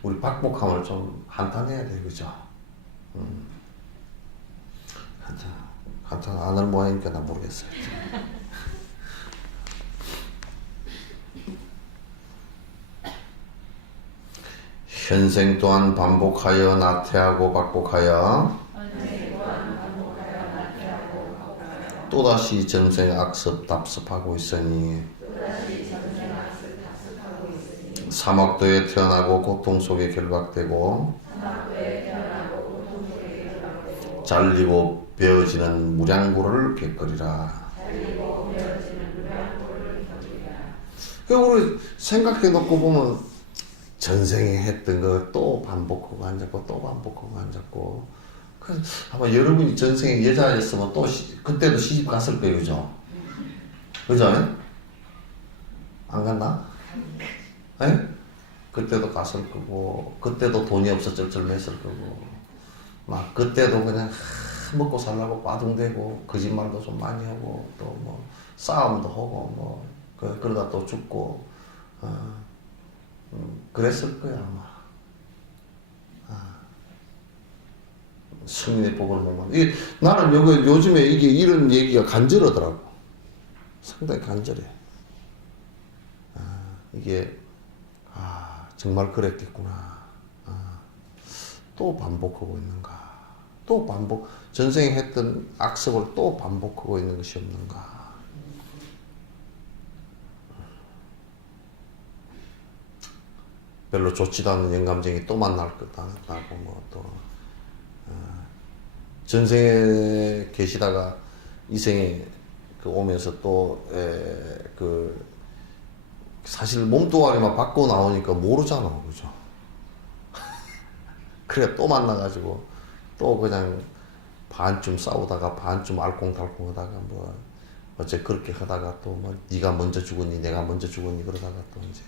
우리 박복함을 좀 한탄해야 돼, 그죠? 한탄 안 할 모양이니까 나 모르겠어요. 현생 또한 반복하여 나태하고 박복하여 또다시 전생 악습 답습하고 있으니 사막도에 태어나고 고통 속에 결박되고 잘리고 베어지는 무량고를 겪으리라. 우리 생각해놓고 보면 전생에 했던 거 또 반복하고 앉았고 또 반복하고 앉았고 그래서 아마 여러분이 전생에 여자였으면 또 그때도 시집 갔을 거예요, 그죠? 그죠? 안 갔나? 에? 그때도 갔을 거고 그때도 돈이 없어 쩔쩔맸을 거고 막 그때도 그냥 먹고 살라고 빠둥대고 거짓말도 좀 많이 하고 또 뭐 싸움도 하고 뭐 그러다 또 죽고 그랬을 거야 아마. 성인의 복을 못 받는. 이게 나는 요즘에 이게 이런 얘기가 간절하더라고. 상당히 간절해. 이게 정말 그랬겠구나. 또 반복하고 있는가. 또 전생에 했던 악습을 또 반복하고 있는 것이 없는가. 별로 좋지도 않은 영감쟁이 또 만날 것도 아니고 뭐 또 전생에 계시다가 이생에 오면서 또 사실 몸뚱아리만 바꿔 나오니까 모르잖아, 그죠? 그래 또 만나가지고 또 그냥 반쯤 싸우다가 반쯤 알콩달콩하다가 뭐 어째 그렇게 하다가 또 뭐 네가 먼저 죽었니 내가 먼저 죽었니 그러다가 또 이제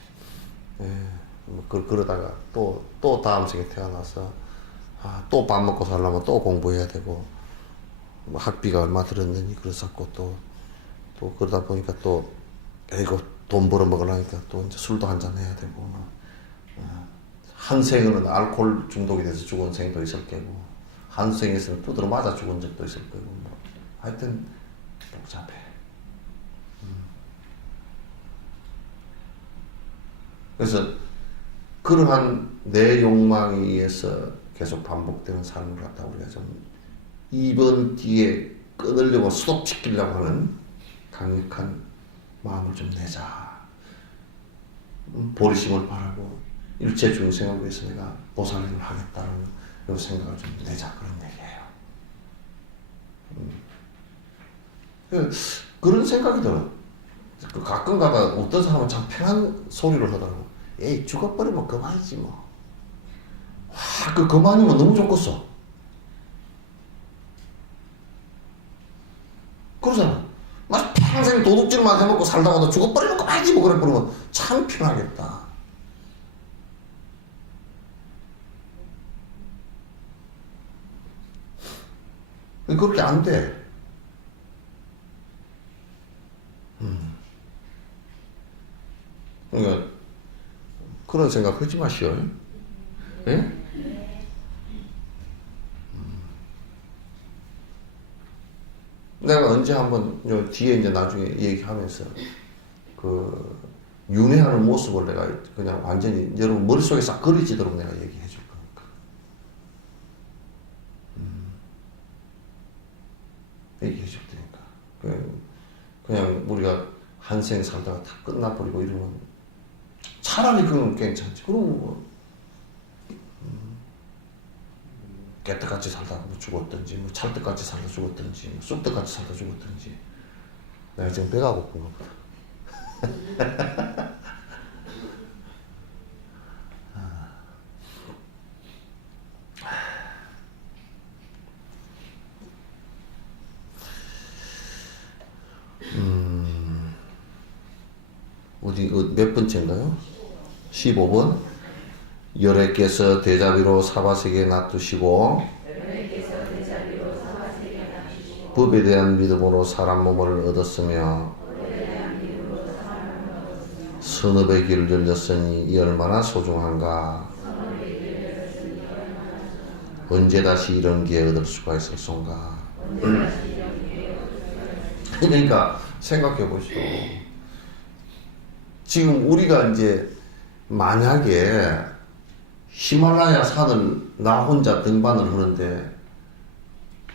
뭐 그러다가 또 다음 생에 태어나서 또 밥 먹고 살려면 또 공부해야 되고 뭐 학비가 얼마 들었느니 그래서고 또 그러다 보니까 또 이거 돈 벌어 먹으려니까 또 이제 술도 한잔 해야 되고 한 생은 알코올 중독이 돼서 죽은 생도 있을 거고 한 생에서는 두드러 맞아 죽은 적도 있을 거고 뭐 하여튼 복잡해. 그래서 그러한 내 욕망에 의해서 계속 반복되는 삶을 갖다 우리가 좀 이번 기회에 끊으려고 스톱시키려고 하는 강력한 마음을 좀 내자. 보리심을 바라고 일체 중생을 위해서 내가 보살림을 하겠다는 그런 생각을 좀 내자. 그런 얘기예요. 그런 생각이 들어. 가끔 가다 어떤 사람은 참 편한 소리를 하더라고. 에이 죽어버리면 그만이지 뭐. 그만이면 너무 좋겠어. 그러잖아. 막 평생 도둑질만 해먹고 살다가도 죽어버리면 그만이지 뭐. 그래 버리면 참 편하겠다. 그렇게 안 돼. 그러니까 그런 생각 하지 마시오. 예? 내가 언제 한번 뒤에 이제 나중에 얘기하면서 그 윤회하는 모습을 내가 그냥 완전히 여러분 머릿속에 싹 그려지도록 내가 얘기해 줄 거니까. 얘기해 줄 테니까. 그냥 우리가 한 생 살다가 다 끝나버리고 이러면 차라리 그건 괜찮지. 그럼 뭐 개떡같이 살다가 뭐 죽었든지 뭐 찰떡같이 살다 죽었든지 뭐 쑥떡같이 살다 죽었든지. 내가 지금 배가 고픈 거거든. 어디 몇 번째인가요? 15번. 열애께서 대자비로 사바세계에 놔두시고 법에 대한 믿음으로 사람 몸을 얻었으며 선업의 길을 열렸으니 이 얼마나 소중한가. 언제 다시 이런 기회 얻을 수가 있었던가. 그러니까 생각해 보시오. 지금 우리가 이제 만약에 히말라야 산을 나 혼자 등반을 하는데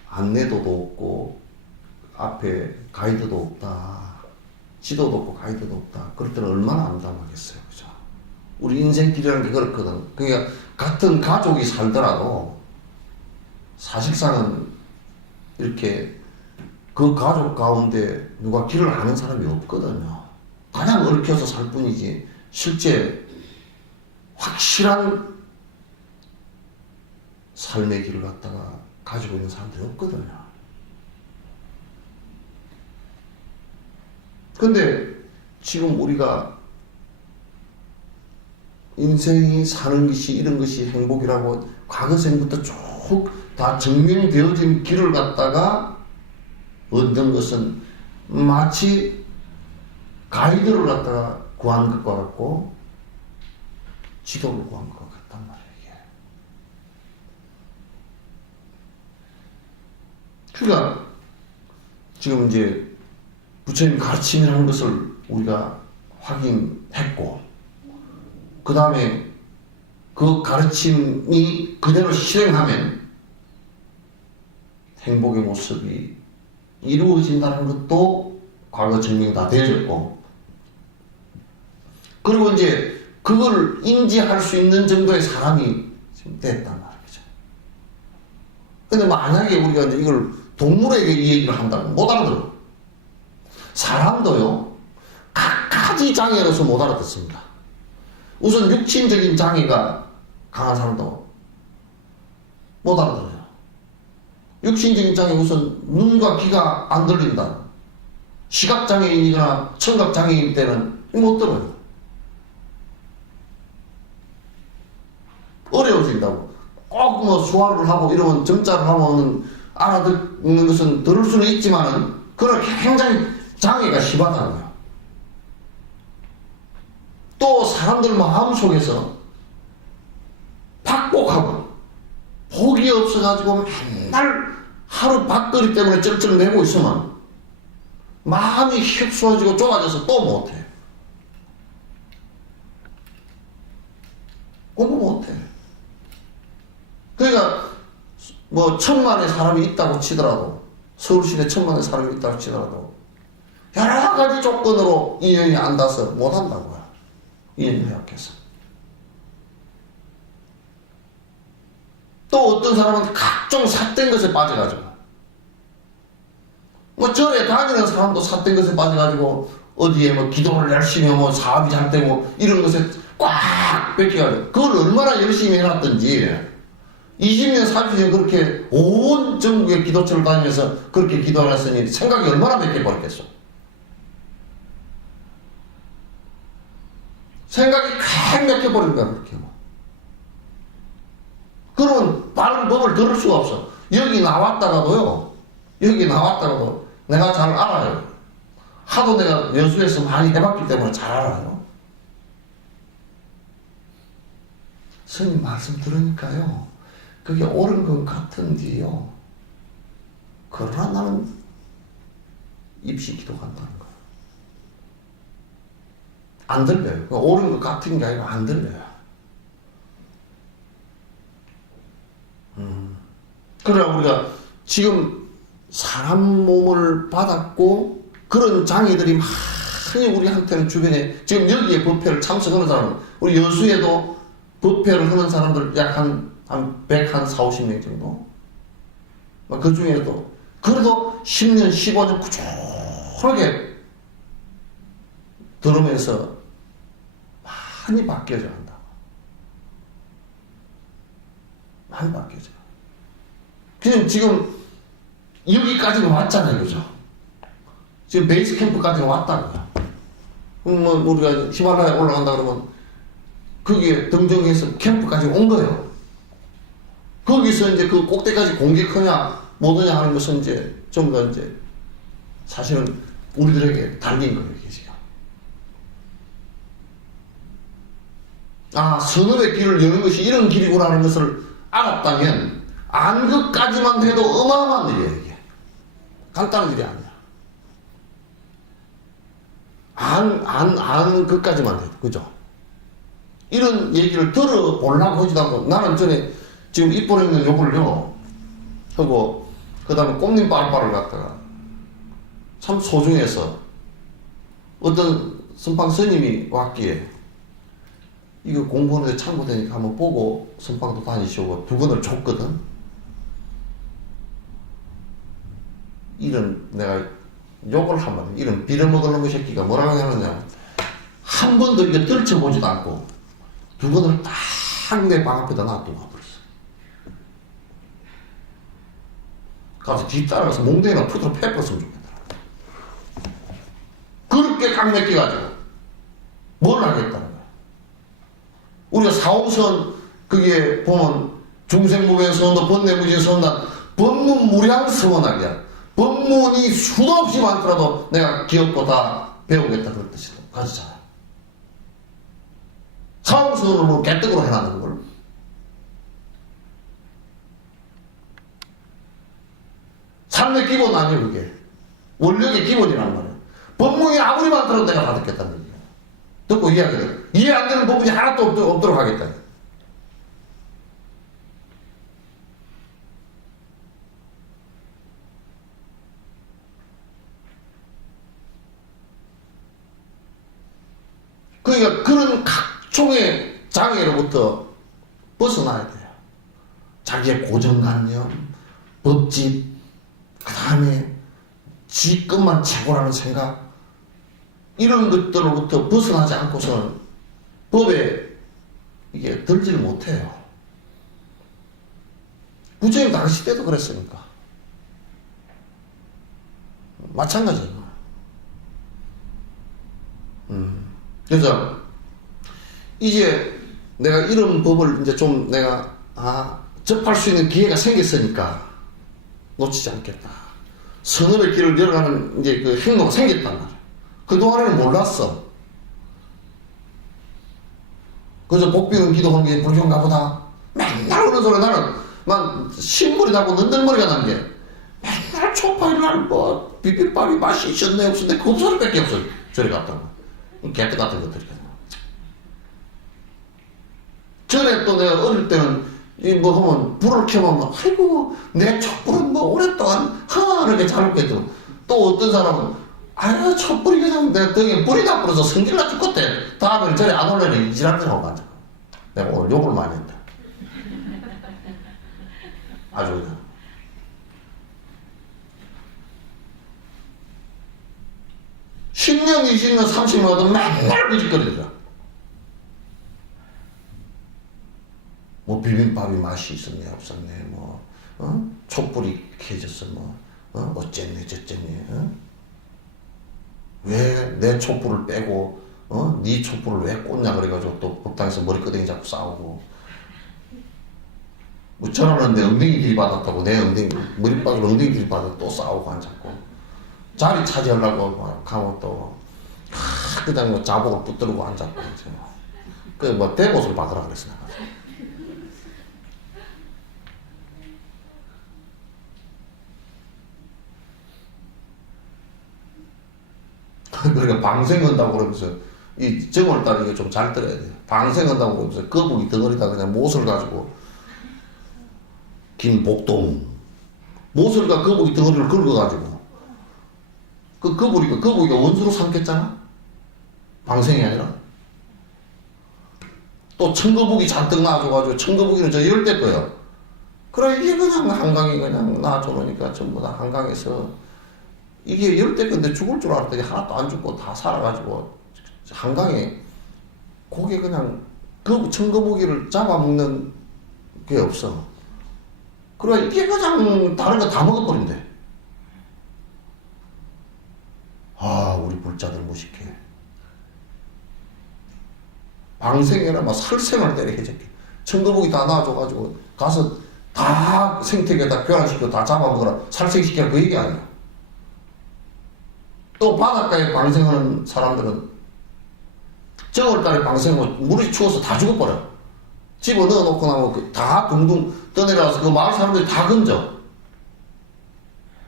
안내도도 없고 앞에 가이드도 없다. 지도도 없고 가이드도 없다. 그럴 때는 얼마나 암담하겠어요. 그죠? 우리 인생길이라는 게 그렇거든. 그러니까 같은 가족이 살더라도 사실상은 이렇게 그 가족 가운데 누가 길을 아는 사람이 없거든요. 그냥 얽혀서 살 뿐이지 실제 확실한 삶의 길을 갖다가 가지고 있는 사람들이 없거든요. 근데 지금 우리가 인생이 사는 것이 이런 것이 행복이라고 과거생부터 쭉 다 증명되어진 길을 갖다가 얻는 것은 마치 가이드를 갖다가 구한 것과 같고 지도를 구한 것 같단 말이에요. 그러니까 지금 이제 부처님 가르침이라는 것을 우리가 확인했고, 그 다음에 그 가르침이 그대로 실행하면 행복의 모습이 이루어진다는 것도 과거 증명 다 되어졌고, 그리고 이제 그걸 인지할 수 있는 정도의 사람이 지금 됐단 말이죠. 근데 만약에 우리가 이제 이걸 동물에게 이 얘기를 한다면 못 알아들어. 사람도요, 각가지 장애로서 못 알아듣습니다. 우선 육신적인 장애가 강한 사람도 못 알아들어요. 육신적인 장애, 우선 눈과 귀가 안 들린다. 시각장애인이거나 청각장애인 때는 못 들어요. 어려워진다고. 꼭 뭐 수화를 하고 이러면 정자를 하면 알아듣는 것은 들을 수는 있지만은 그런 굉장히 장애가 심하다는 거예요. 또 사람들 마음속에서 박복하고 복이 없어가지고 맨날 하루 밥거리 때문에 쩔쩔 매고 있으면 마음이 휩쓸어지고 좁아져서 또 못해. 공부 못해. 그러니까 뭐 1,000만의 사람이 있다고 치더라도, 서울시내 1,000만의 사람이 있다고 치더라도 여러 가지 조건으로 인연이 안 닿아서 못한다고요. 인연이 약해서. 또 어떤 사람은 각종 삿된 것에 빠져가지고, 뭐 절에 다니는 사람도 삿된 것에 빠져가지고 어디에 뭐 기도를 열심히 하고 사업이 잘 되고 이런 것에 꽉 뺏겨가지고, 그걸 얼마나 열심히 해놨든지 20년 30년 그렇게 온 전국의 기도처를 다니면서 그렇게 기도하셨으니 생각이 얼마나 몇 개 버렸겠어. 생각이 꽉 막혀버린 거야. 그렇게. 그러면 바른 법을 들을 수가 없어. 여기 나왔다가도 내가 잘 알아요. 하도 내가 여수에서 많이 해봤기 때문에 잘 알아요. 스님 말씀 들으니까요, 그게 옳은 것 같은데요, 그러나 나는 입시 기도 간다는 거예요. 안 들려요. 옳은 것 같은 게 아니라 안 들려요. 그러나 우리가 지금 사람 몸을 받았고 그런 장애들이 많이 우리한테는 주변에, 지금 여기에 법회를 참석하는 사람은, 우리 여수에도 법회를 하는 사람들 약 한 140명 정도? 그 중에도 그래도 10년, 15년 꾸준하게 들으면서 많이 바뀌어져 한다. 많이 바뀌어져. 그냥 지금 여기까지는 왔잖아요. 그죠? 지금 베이스 캠프까지는 왔다고요. 뭐 우리가 히말라야 올라간다 그러면 거기에 등정해서 캠프까지 온 거예요. 거기서 이제 그 꼭대까지 공격하냐 못하냐 하는 것은 이제 전부 다 이제 사실은 우리들에게 달린 거예요. 이게 지금. 아, 선업의 길을 여는 것이 이런 길이구나 하는 것을 알았다면 안 것까지만 해도 어마어마한 일이에요. 이게 간단한 일이 아니야. 안 것까지만 해도, 그죠? 이런 얘기를 들어보려고 하지도 않고, 나는 전에 지금 입 버리는 요걸요 하고, 그 다음에 꽃님 빨빨을 갖다가 참 소중해서 어떤 선방 스님이 왔기에 이거 공부하는데 참고되니까 한번 보고 선방도 다니시고 두 권을 줬거든. 이런, 내가 욕을 하면, 이런 빌어먹을 놈의 새끼가 뭐라고 하느냐, 한 번도 이게 떨쳐보지도 않고 두 권을 딱 내 방 앞에다 놔두고 가버렸어. 가서 뒤따라가서 몽둥이나 푸드로 패버렸으면 좋겠더라. 그렇게 강맥해가지고 뭘 하겠다는 거야. 우리가 사홍선 그게 보면 중생무변 서원도 번뇌무진 서원단, 법문 무량 서원학이야. 법문이 수도 없이 많더라도 내가 기억고 다 배우겠다 그런 뜻이 가지잖아요. 사홍선으로 개떡으로 해놨는 걸. 삶의 기본 아니에요, 그게. 원력의 기본이란 말이에요. 법문이 아무리 많더라도 내가 다 듣겠다는 얘기예요. 듣고 이해하겠다. 이해 안 되는 부분이 하나도 없도록 하겠다. 그러니까 그런 각종의 장애로부터 벗어나야 돼요. 자기의 고정관념, 법집, 그 다음에 지 것만 최고라는 생각, 이런 것들로부터 벗어나지 않고서는 법에 이게 들지를 못해요. 부처님 당시 때도 그랬으니까. 마찬가지예요. 그래서 이제 내가 이런 법을 이제 좀 내가 접할 수 있는 기회가 생겼으니까 놓치지 않겠다. 선업의 길을 열어가는 이제 그 행로가 생겼단 말이야. 그동안에는 몰랐어. 그래서 복비는 기도하는 게 불교인가 보다. 맨날 그런 소리. 나는 막 신물이 나고 는들머리가 난 게 맨날 초파일날 뭐 비빔밥이 맛이 있었네 없었네 그 소리밖에 없어. 저리 갔다고. 개떡 같은 것들이. 전에 또 내가 어릴 때는 뭐 하면 불을 켜면 아이고 내 촛불은 뭐 오랫동안 이렇게 잘 먹겠죠. 또 어떤 사람은 아유 촛불이 그냥 내 등에 불이 다 불어서 성질나 죽겠대. 다음에 저리 안 올래는 이지랄들 하고 앉아. 내가 오늘 욕을 많이 했다. 아주 그냥. 10년, 20년, 30년 와도 맨날 그짓거리더라. 뭐 비빔밥이 맛이 있었네 없었네 뭐 촛불이 켜졌어 뭐 어쨌네 저쨌네 왜 내 촛불을 빼고 네 촛불을 왜 꽂냐 그래가지고 또 법당에서 머리끄댕이 잡고 싸우고 뭐 저러는 내 엉덩이 들이받았다고 내 엉덩이 머리박을 엉덩이 들이받아 또 싸우고 앉았고 자리 차지하려고 가면 또 그냥 뭐 자복을 붙들고 앉았고 그 뭐 대못을 받으라 그랬어 내가. 그러니까 방생한다고 그러면서 이 정을 따르게 좀 잘 들어야 돼요. 방생한다고 그러면서 거북이 덩어리다 그냥 못을 가지고 김복동 못을과 거북이 덩어리를 긁어가지고 그 거북이가 원수로 삼켰잖아. 방생이 아니라 또 청거북이 잔뜩 놔줘가지고 청거북이는 저 열대 거예요. 그래 이게 그냥 한강에 그냥 놔줘놓으니까 전부 다 한강에서 이게 열대 건데 죽을 줄 알았더니 하나도 안 죽고 다 살아가지고 한강에 고개 그냥 청거북이를 잡아먹는 게 없어. 그래 이게 그냥 다른 거 다 먹어버린대. 우리 불자들 무식해. 방생이나 막 살생을 때려 해적해. 청거북이 다 놔줘가지고 가서 다 생태계에다 교란시켜 다 잡아먹으라 살생시키라 그 얘기 아니야. 또 바닷가에 방생하는 사람들은 정월달에 방생하면 물이 추워서 다 죽어버려. 집어넣어 놓고 나면 다 둥둥 떠내려와서 그 마을 사람들이 다 건져.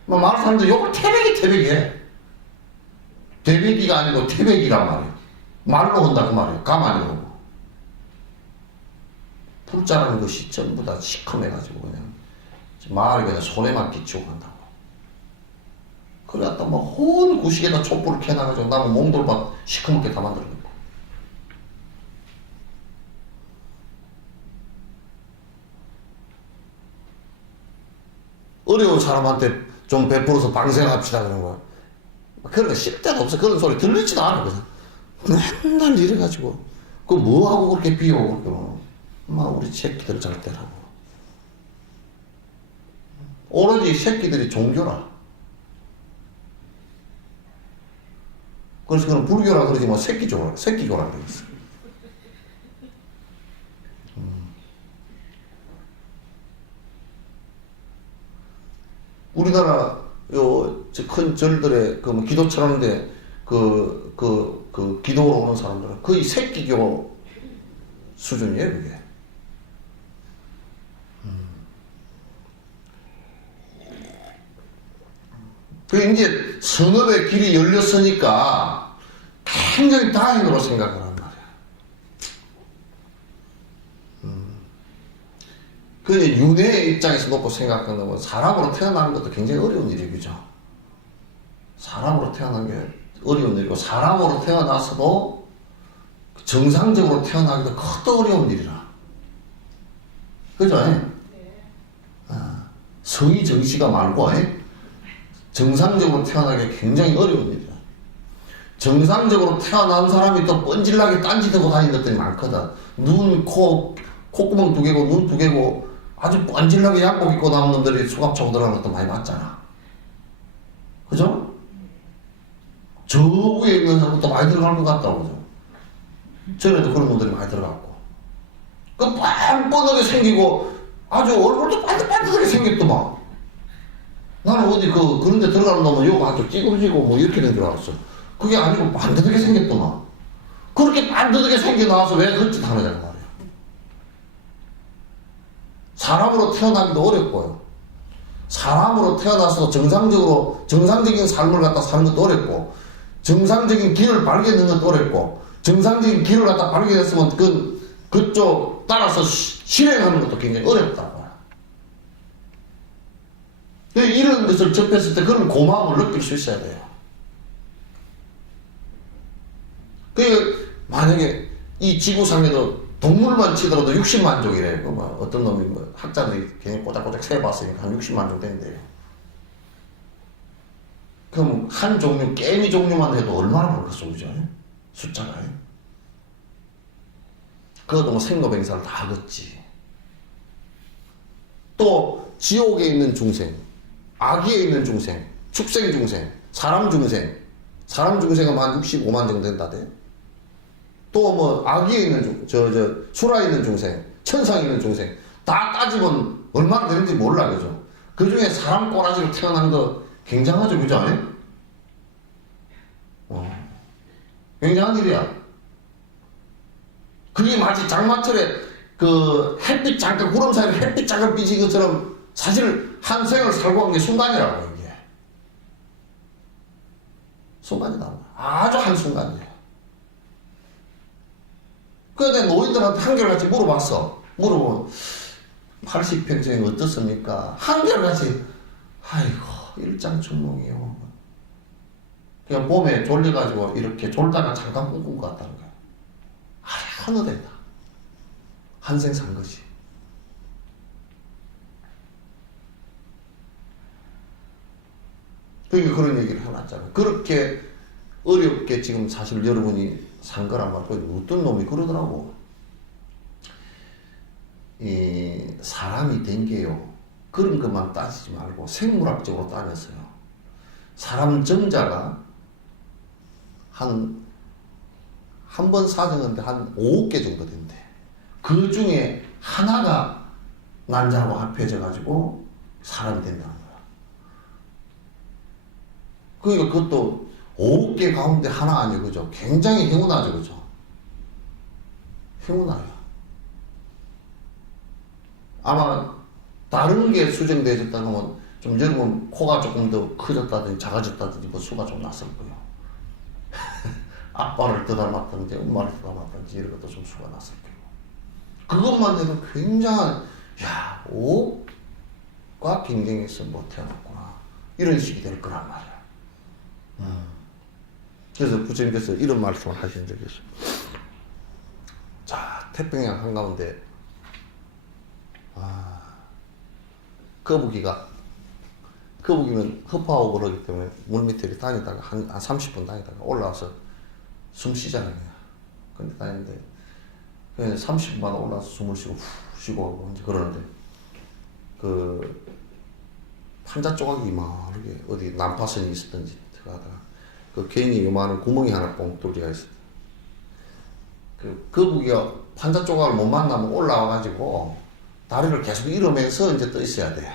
마을 사람들이 욕을 태백이해. 태백이가 아니고 태백이란 말이야. 말로 한다 그 말이야. 가만히 오고. 불자라는 것이 전부 다 시커매가지고 그냥 마을에 그냥 손에만 끼치고 간다고. 그래 또 뭐 온 구식에다 촛불을 켜놔가지고 나무 몽돌밭 시커멓게 다 만들어놓고. 어려운 사람한테 좀 베풀어서 방생합시다 그런 거야. 그런 거 쉴 데도 없어. 그런 소리 들리지도 않아. 그냥 맨날 이래가지고 그 뭐하고 그렇게 비우고 그러고 막 우리 새끼들 잘 때라고. 오로지 새끼들이 종교라. 그래서 그는 불교라 그러지 뭐 새끼교라 그러겠어. 우리나라 큰 절들의 그 뭐 기도처럼인데 그 기도로 오는 사람들은 거의 새끼교 수준이에요 그게. 그 이제 선업의 길이 열렸으니까 굉장히 다행으로 생각을 한 말이야. 그 윤회의 입장에서 놓고 생각한다면 사람으로 태어나는 것도 굉장히 어려운 일이죠. 그죠? 사람으로 태어나는 게 어려운 일이고, 사람으로 태어나서도 정상적으로 태어나기도 그것도 어려운 일이라. 그죠? 네. 성의 정시가 많고, 정상적으로 태어나기 굉장히 어려운 일이야. 정상적으로 태어난 사람이 또 뻔질나게 딴짓하고 다니는 것들이 많거든. 눈, 코, 콧구멍 2개고, 눈 2개고, 아주 뻔질나게 양복 입고 나온 놈들이 수갑 차고 들어가는 것도 많이 봤잖아. 그죠? 저 위에 있는 사람도 많이 들어갈 것 같다고, 그죠? 전에도 그런 놈들이 많이 들어갔고. 그 뻔뻔하게 생기고, 아주 얼굴도 반듯반듯하게 생겼더만. 나는 어디 그런 데 들어가는 놈은 요거 아주 찌그러지고 뭐 이렇게 된 줄 알았어. 그게 아니고 반듯하게 생겼더만. 그렇게 반듯하게 생겨 나와서 왜 그런 짓 하느냐는 말이야. 사람으로 태어나기도 어렵고요. 사람으로 태어나서 정상적인 삶을 갖다 사는 것도 어렵고, 정상적인 길을 발견하는 것도 어렵고, 정상적인 길을 갖다 발견했으면 그쪽 따라서 실행하는 것도 굉장히 어렵다고. 이런 것을 접했을 때 그런 고마움을 느낄 수 있어야 돼요. 만약에 이 지구상에도 동물만 치더라도 60만족이래요. 어떤 놈이 학자들이 괜히 꼬작꼬작 세봤으니까 한 60만족 된대요. 그럼 한 종류, 깨미 종류만 해도 얼마나 벌겠어, 그죠? 숫자가. 그것도 뭐 생로병사를 다 하겠지. 또 지옥에 있는 중생, 악의에 있는 중생, 축생 중생, 사람 중생은 한 65만 정도 된다대. 또 뭐 악의에 있는 수라에 있는 중생, 천상에 있는 중생 다 따지면 얼마나 되는지 몰라, 그죠? 그 중에 사람 꼬라지로 태어난 거 굉장하죠, 그죠? 굉장한 일이야. 그게 마치 장마철에 햇빛 잠깐, 구름 사이로 햇빛 잠깐 비친 것처럼 사실 한 생을 살고 간 게 순간이라고, 이게. 순간이다. 아주 한순간이에요. 그래서 노인들한테 한결같이 물어봤어. 물어보면 80평생이 어떻습니까? 한결같이 아이고 일장춘몽이요. 그냥 봄에 졸려가지고 이렇게 졸다가 잠깐 꿈꾼 것 같다는 거야. 하늘에다 한생 산 거지. 그러니까 그런 얘기를 해놨잖아. 그렇게 어렵게 지금 사실 여러분이 산 거란 말이고, 어떤 놈이 그러더라고. 사람이 된 게요, 그런 것만 따지지 말고 생물학적으로 따졌어요. 사람 정자가 한 번 사정하는데 한 5개 정도 된대. 그 중에 하나가 난자하고 합해져가지고 사람이 된다는 거야. 그러니까 그것도 5개 가운데 하나 아니에요, 그죠? 굉장히 행운하죠, 그죠? 행운아요. 아마 다른 게 수정되어졌다 하면 좀 여러분 코가 조금 더 커졌다든지 작아졌다든지 뭐 수가 좀 났을 거예요. 아빠를 더 닮았다든지 엄마를 더 닮았다든지 이런 것도 좀 수가 났을 거예요. 그것만 해도 굉장한, 야, 5과 경쟁해서 못 태어났구나, 이런 식이 될 거란 말이야. 그래서 부처님께서 이런 말씀을 하신 적이 있어요. 자, 태평양 한가운데 거북이는 흡하고 그러기 때문에 물 밑에 다니다가 한 30분 다니다가 올라와서 숨 쉬잖아요. 근데 다니는데 그냥 30분마다 올라와서 숨을 쉬고 후 쉬고 하고 이제 그러는데 판자 조각이 막 이렇게 어디 난파선이 있었던지 들어가다가 괜히 요만한 구멍이 하나 뻥 뚫려 있어. 거북이가 판자 조각을 못 만나면 올라와가지고 다리를 계속 이러면서 이제 떠 있어야 돼.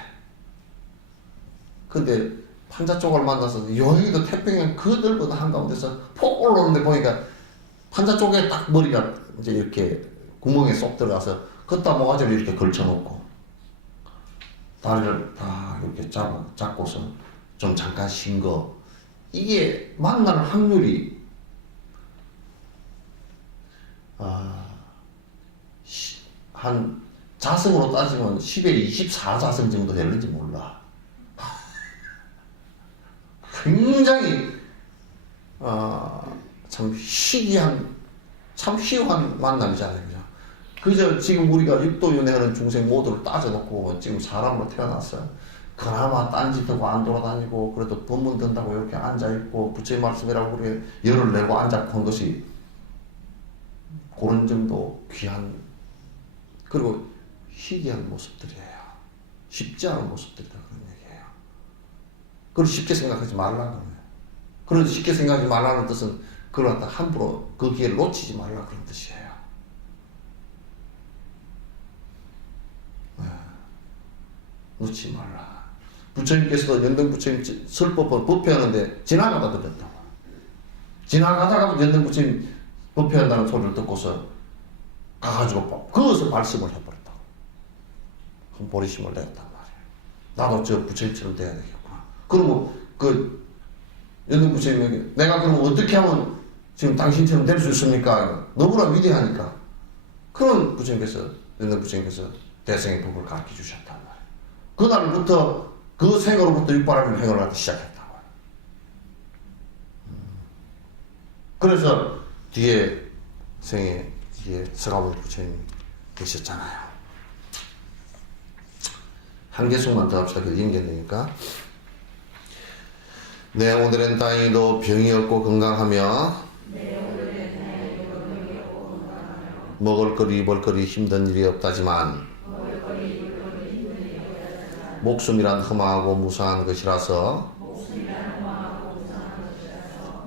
근데 판자 조각을 만나서 여기도 태평양 그 넓은 한가운데서 폭 올라오는데 보니까 판자 쪽에 딱 머리가 이제 이렇게 구멍에 쏙 들어가서 걷다 모가지를 이렇게 걸쳐놓고 다리를 다 이렇게 잡고서 좀 잠깐 쉰 거, 이게 만날 확률이 한 자성으로 따지면 10에 24자성 정도 되는지 몰라. 굉장히 참 희귀한, 참 희귀한 만남이잖아요. 그저 지금 우리가 육도윤회하는 중생 모두를 따져놓고 지금 사람으로 태어났어요. 그나마 딴짓하고 안 돌아다니고 그래도 법문 든다고 이렇게 앉아있고 부처의 말씀이라고 그렇게 열을 내고 앉아있고 한 것이 그런 정도 귀한, 그리고 희귀한 모습들이에요. 쉽지 않은 모습들이다, 그런 얘기예요. 그걸 쉽게 생각하지 말라는 거예요. 그런 쉽게 생각하지 말라는 뜻은 그걸 갖다 함부로 그 기회를 놓치지 말라, 그런 뜻이에요. 놓지 말라. 부처님께서도 연등 부처님 설법을 법회하는데 지나가다 들었다고. 지나가다가 연등 부처님 법회한다는 소리를 듣고서 가가지고 그것을 말씀을 해버렸다고. 그럼 보리심을 냈단 말이에요. 나도 저 부처님처럼 돼야 되겠구나. 그러면 그 연등 부처님에게 내가 그럼 어떻게 하면 지금 당신처럼 될 수 있습니까? 너무나 위대하니까. 그런 부처님께서, 연등 부처님께서 대승의 법을 가르쳐 주셨단 말이에요. 그날부터 그 생으로부터 육바라밀 행을 하기 시작했다고. 그래서 뒤에 생에 뒤에 서가모니 부처님이 계셨잖아요. 한 개속만 더 합시다. 그 연결되니까. 내 오늘은 다행히도 병이 없고 건강하며 먹을거리 입을거리 힘든 일이 없다지만 목숨이란 험하고 무상한 것이라서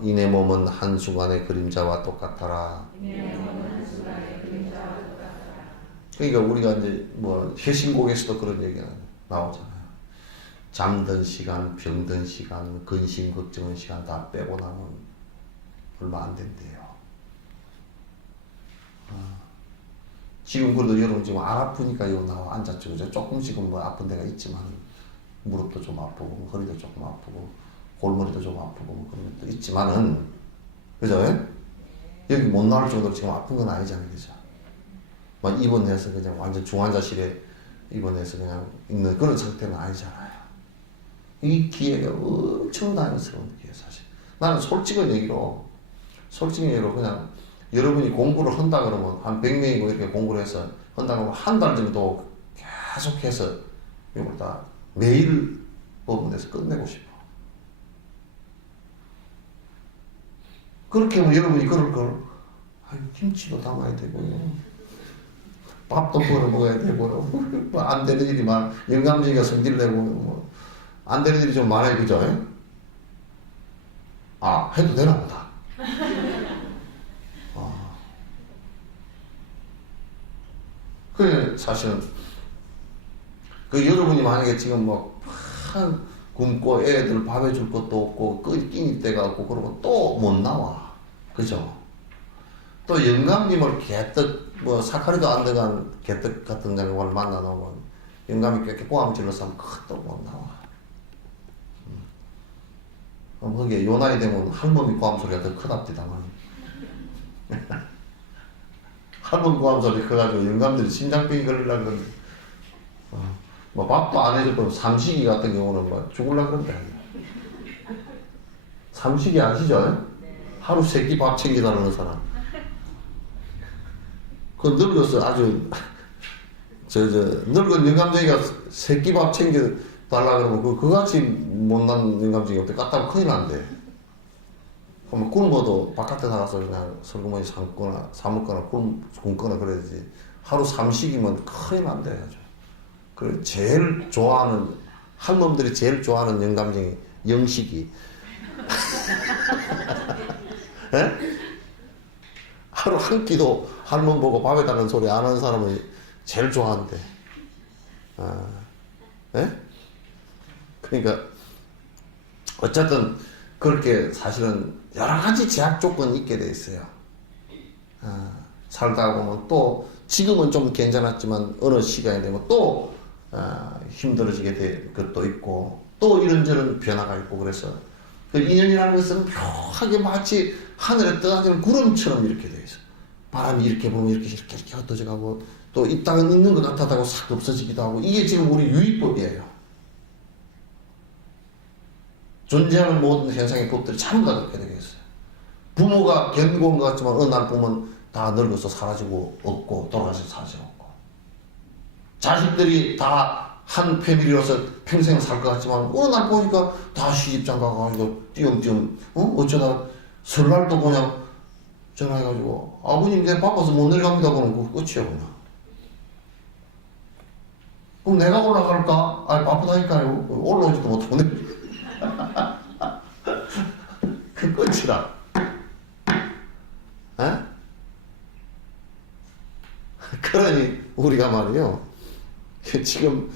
이내 몸은 한순간의 그림자와 똑같더라. 그러니까 우리가 이제 뭐 회신곡에서도 그런 얘기가 나오잖아요. 잠든 시간, 병든 시간, 근심 걱정한 시간 다 빼고 나면 얼마 안 된대요. 지금 그래도 여러분 지금 안 아프니까 여기 나와 앉았죠. 그죠? 조금씩은 뭐 아픈 데가 있지만 무릎도 좀 아프고 허리도 조금 아프고 골머리도 좀 아프고 뭐 그런 것도 있지만은, 그죠? 여기 못 나올 정도로 지금 아픈 건 아니잖아요. 그죠? 막 입원해서 그냥 완전 중환자실에 입원해서 그냥 있는 그런 상태는 아니잖아요. 이 기회가 엄청 다행스러운 기회, 사실. 나는 솔직한 얘기로 그냥 여러분이 공부를 한다 그러면 한 100명이고 이렇게 공부를 해서 한다 그러면 한 달 정도 계속해서 이걸 다 매일 법문에서 끝내고 싶어. 그렇게 하면 여러분이 그럴 걸, 김치도 담아야 되고 밥도 벌어 먹어야 되고 뭐 안 되는 일이 많아. 영감쟁이가 성질 내고 뭐 안 되는 일이 좀 많아요. 그죠? 해도 되나 보다. 그래, 사실은, 여러분이 만약에 지금 굶고 애들 밥 해줄 것도 없고, 끼니 때가 없고, 그러고 또 못 나와. 그죠? 또 영감님을 개떡, 사카리도 안 들어간 개떡 같은 양반을 만나 놓으면, 영감이 꽤 꼬암 질러서 하면 또 못 나와. 거기에 요 나이 되면 할머니 꼬암 소리가 더 크답디다만. 할머니 고함 소리 커가지고 영감들이 심장병이 걸리려고 그러는데, 밥도 안 해줄 거면 삼식이 같은 경우는 죽으려고 그런대. 삼식이 아시죠? 하루 3끼 밥 챙기달라는 사람. 그 늙어서 아주, 늙은 영감쟁이가 3끼 밥 챙겨달라 그러면 그같이 못난 영감쟁이 어떻게 갖다가 큰일 난대. 그럼 굶어도 바깥에 나가서 그냥 설거머니 사먹거나 굶거나 그래야지. 하루 삼식이면 큰일 난대. 그래, 제일 좋아하는, 할멈들이 제일 좋아하는 영감쟁이, 영식이. 에? 하루 한 끼도 할멈 보고 밥에다는 소리 안 하는 사람은 제일 좋아한대. 그러니까, 어쨌든, 그렇게 사실은 여러 가지 제약 조건이 있게 돼 있어요. 살다 보면 또 지금은 좀 괜찮았지만 어느 시간이 되면 또 힘들어지게 될 것도 있고, 또 이런저런 변화가 있고 그래서 그 인연이라는 것은 묘하게 마치 하늘에 떠다니는 구름처럼 이렇게 돼 있어. 바람이 이렇게 보면 이렇게 흩어져 가고 또 이 땅은 있는 것 같다고 싹 없어지기도 하고 이게 지금 우리 유의법이에요. 존재하는 모든 현상의 법들이 전부 다 그렇게 되겠어요. 부모가 견고한 것 같지만 어느 날 보면 다 늙어서 사라지고 없고 돌아가서 사라지고 없고 자식들이 다 한 패밀리로서 평생 살 것 같지만 어느 날 보니까 다 시집장 가가지고 띄엄띄엄 어쩌다 설날 또 그냥 전화해가지고 아버님 내가 바빠서 못 내려갑니다 그러면 그거 끝이야 그냥. 그럼 내가 올라갈까? 아니 바쁘다니까요. 올라오지도 못하고 그 끝이라. 에? 그러니 우리가 말이요 지금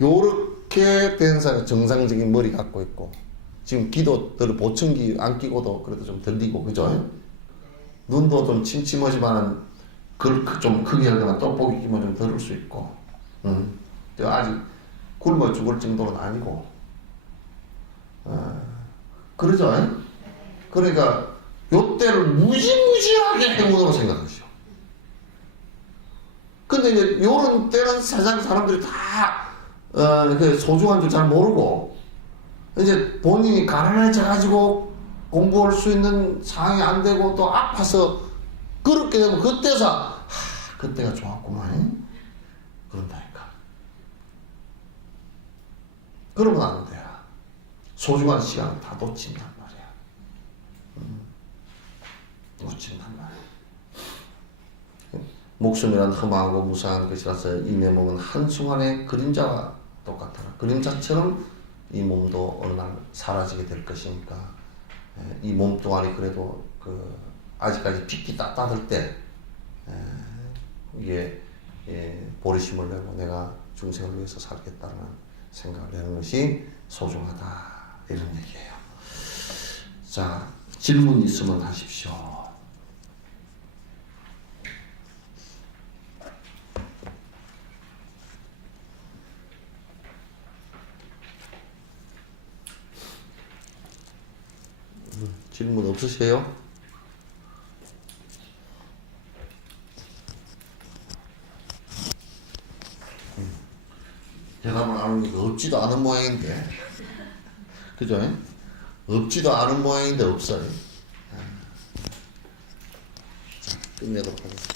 요렇게 된 사람 정상적인 머리 갖고 있고 지금 귀도 보청기 안 끼고도 그래도 좀 들리고 그죠? 눈도 좀 침침하지만은 좀 크게 하거나 떡볶이 끼면 좀 들을 수 있고 아직 굶어 죽을 정도는 아니고 그러죠? 그러니까 요때를 무지무지하게 행운으로 생각하시오. 근데 이제 요런 때는 세상 사람들이 다 그 소중한 줄 잘 모르고 이제 본인이 가난해져가지고 공부할 수 있는 상황이 안 되고 또 아파서 그렇게 되면 그때서 그때가 좋았구만 그런다니까. 그러면 안 돼. 소중한 시간을 다 놓친단 말이야. 놓친단 말이야. 목숨이란 험하고 무상한 것이라서 이 내 몸은 한순간의 그림자와 똑같아라. 그림자처럼 이 몸도 어느 날 사라지게 될 것이니까 이 몸 동안이 그래도 아직까지 핏기 따뜻할 때 이게 보리심을 내고 내가 중생을 위해서 살겠다는 생각을 내는 것이 소중하다 이런 얘기예요. 자, 질문 있으면 하십시오. 질문 없으세요? 대답을 안 하니까 없지도 않은 모양인데 그죠? 없지도 않은 모양인데 없어요. 자, 끝내도록 하겠습니다.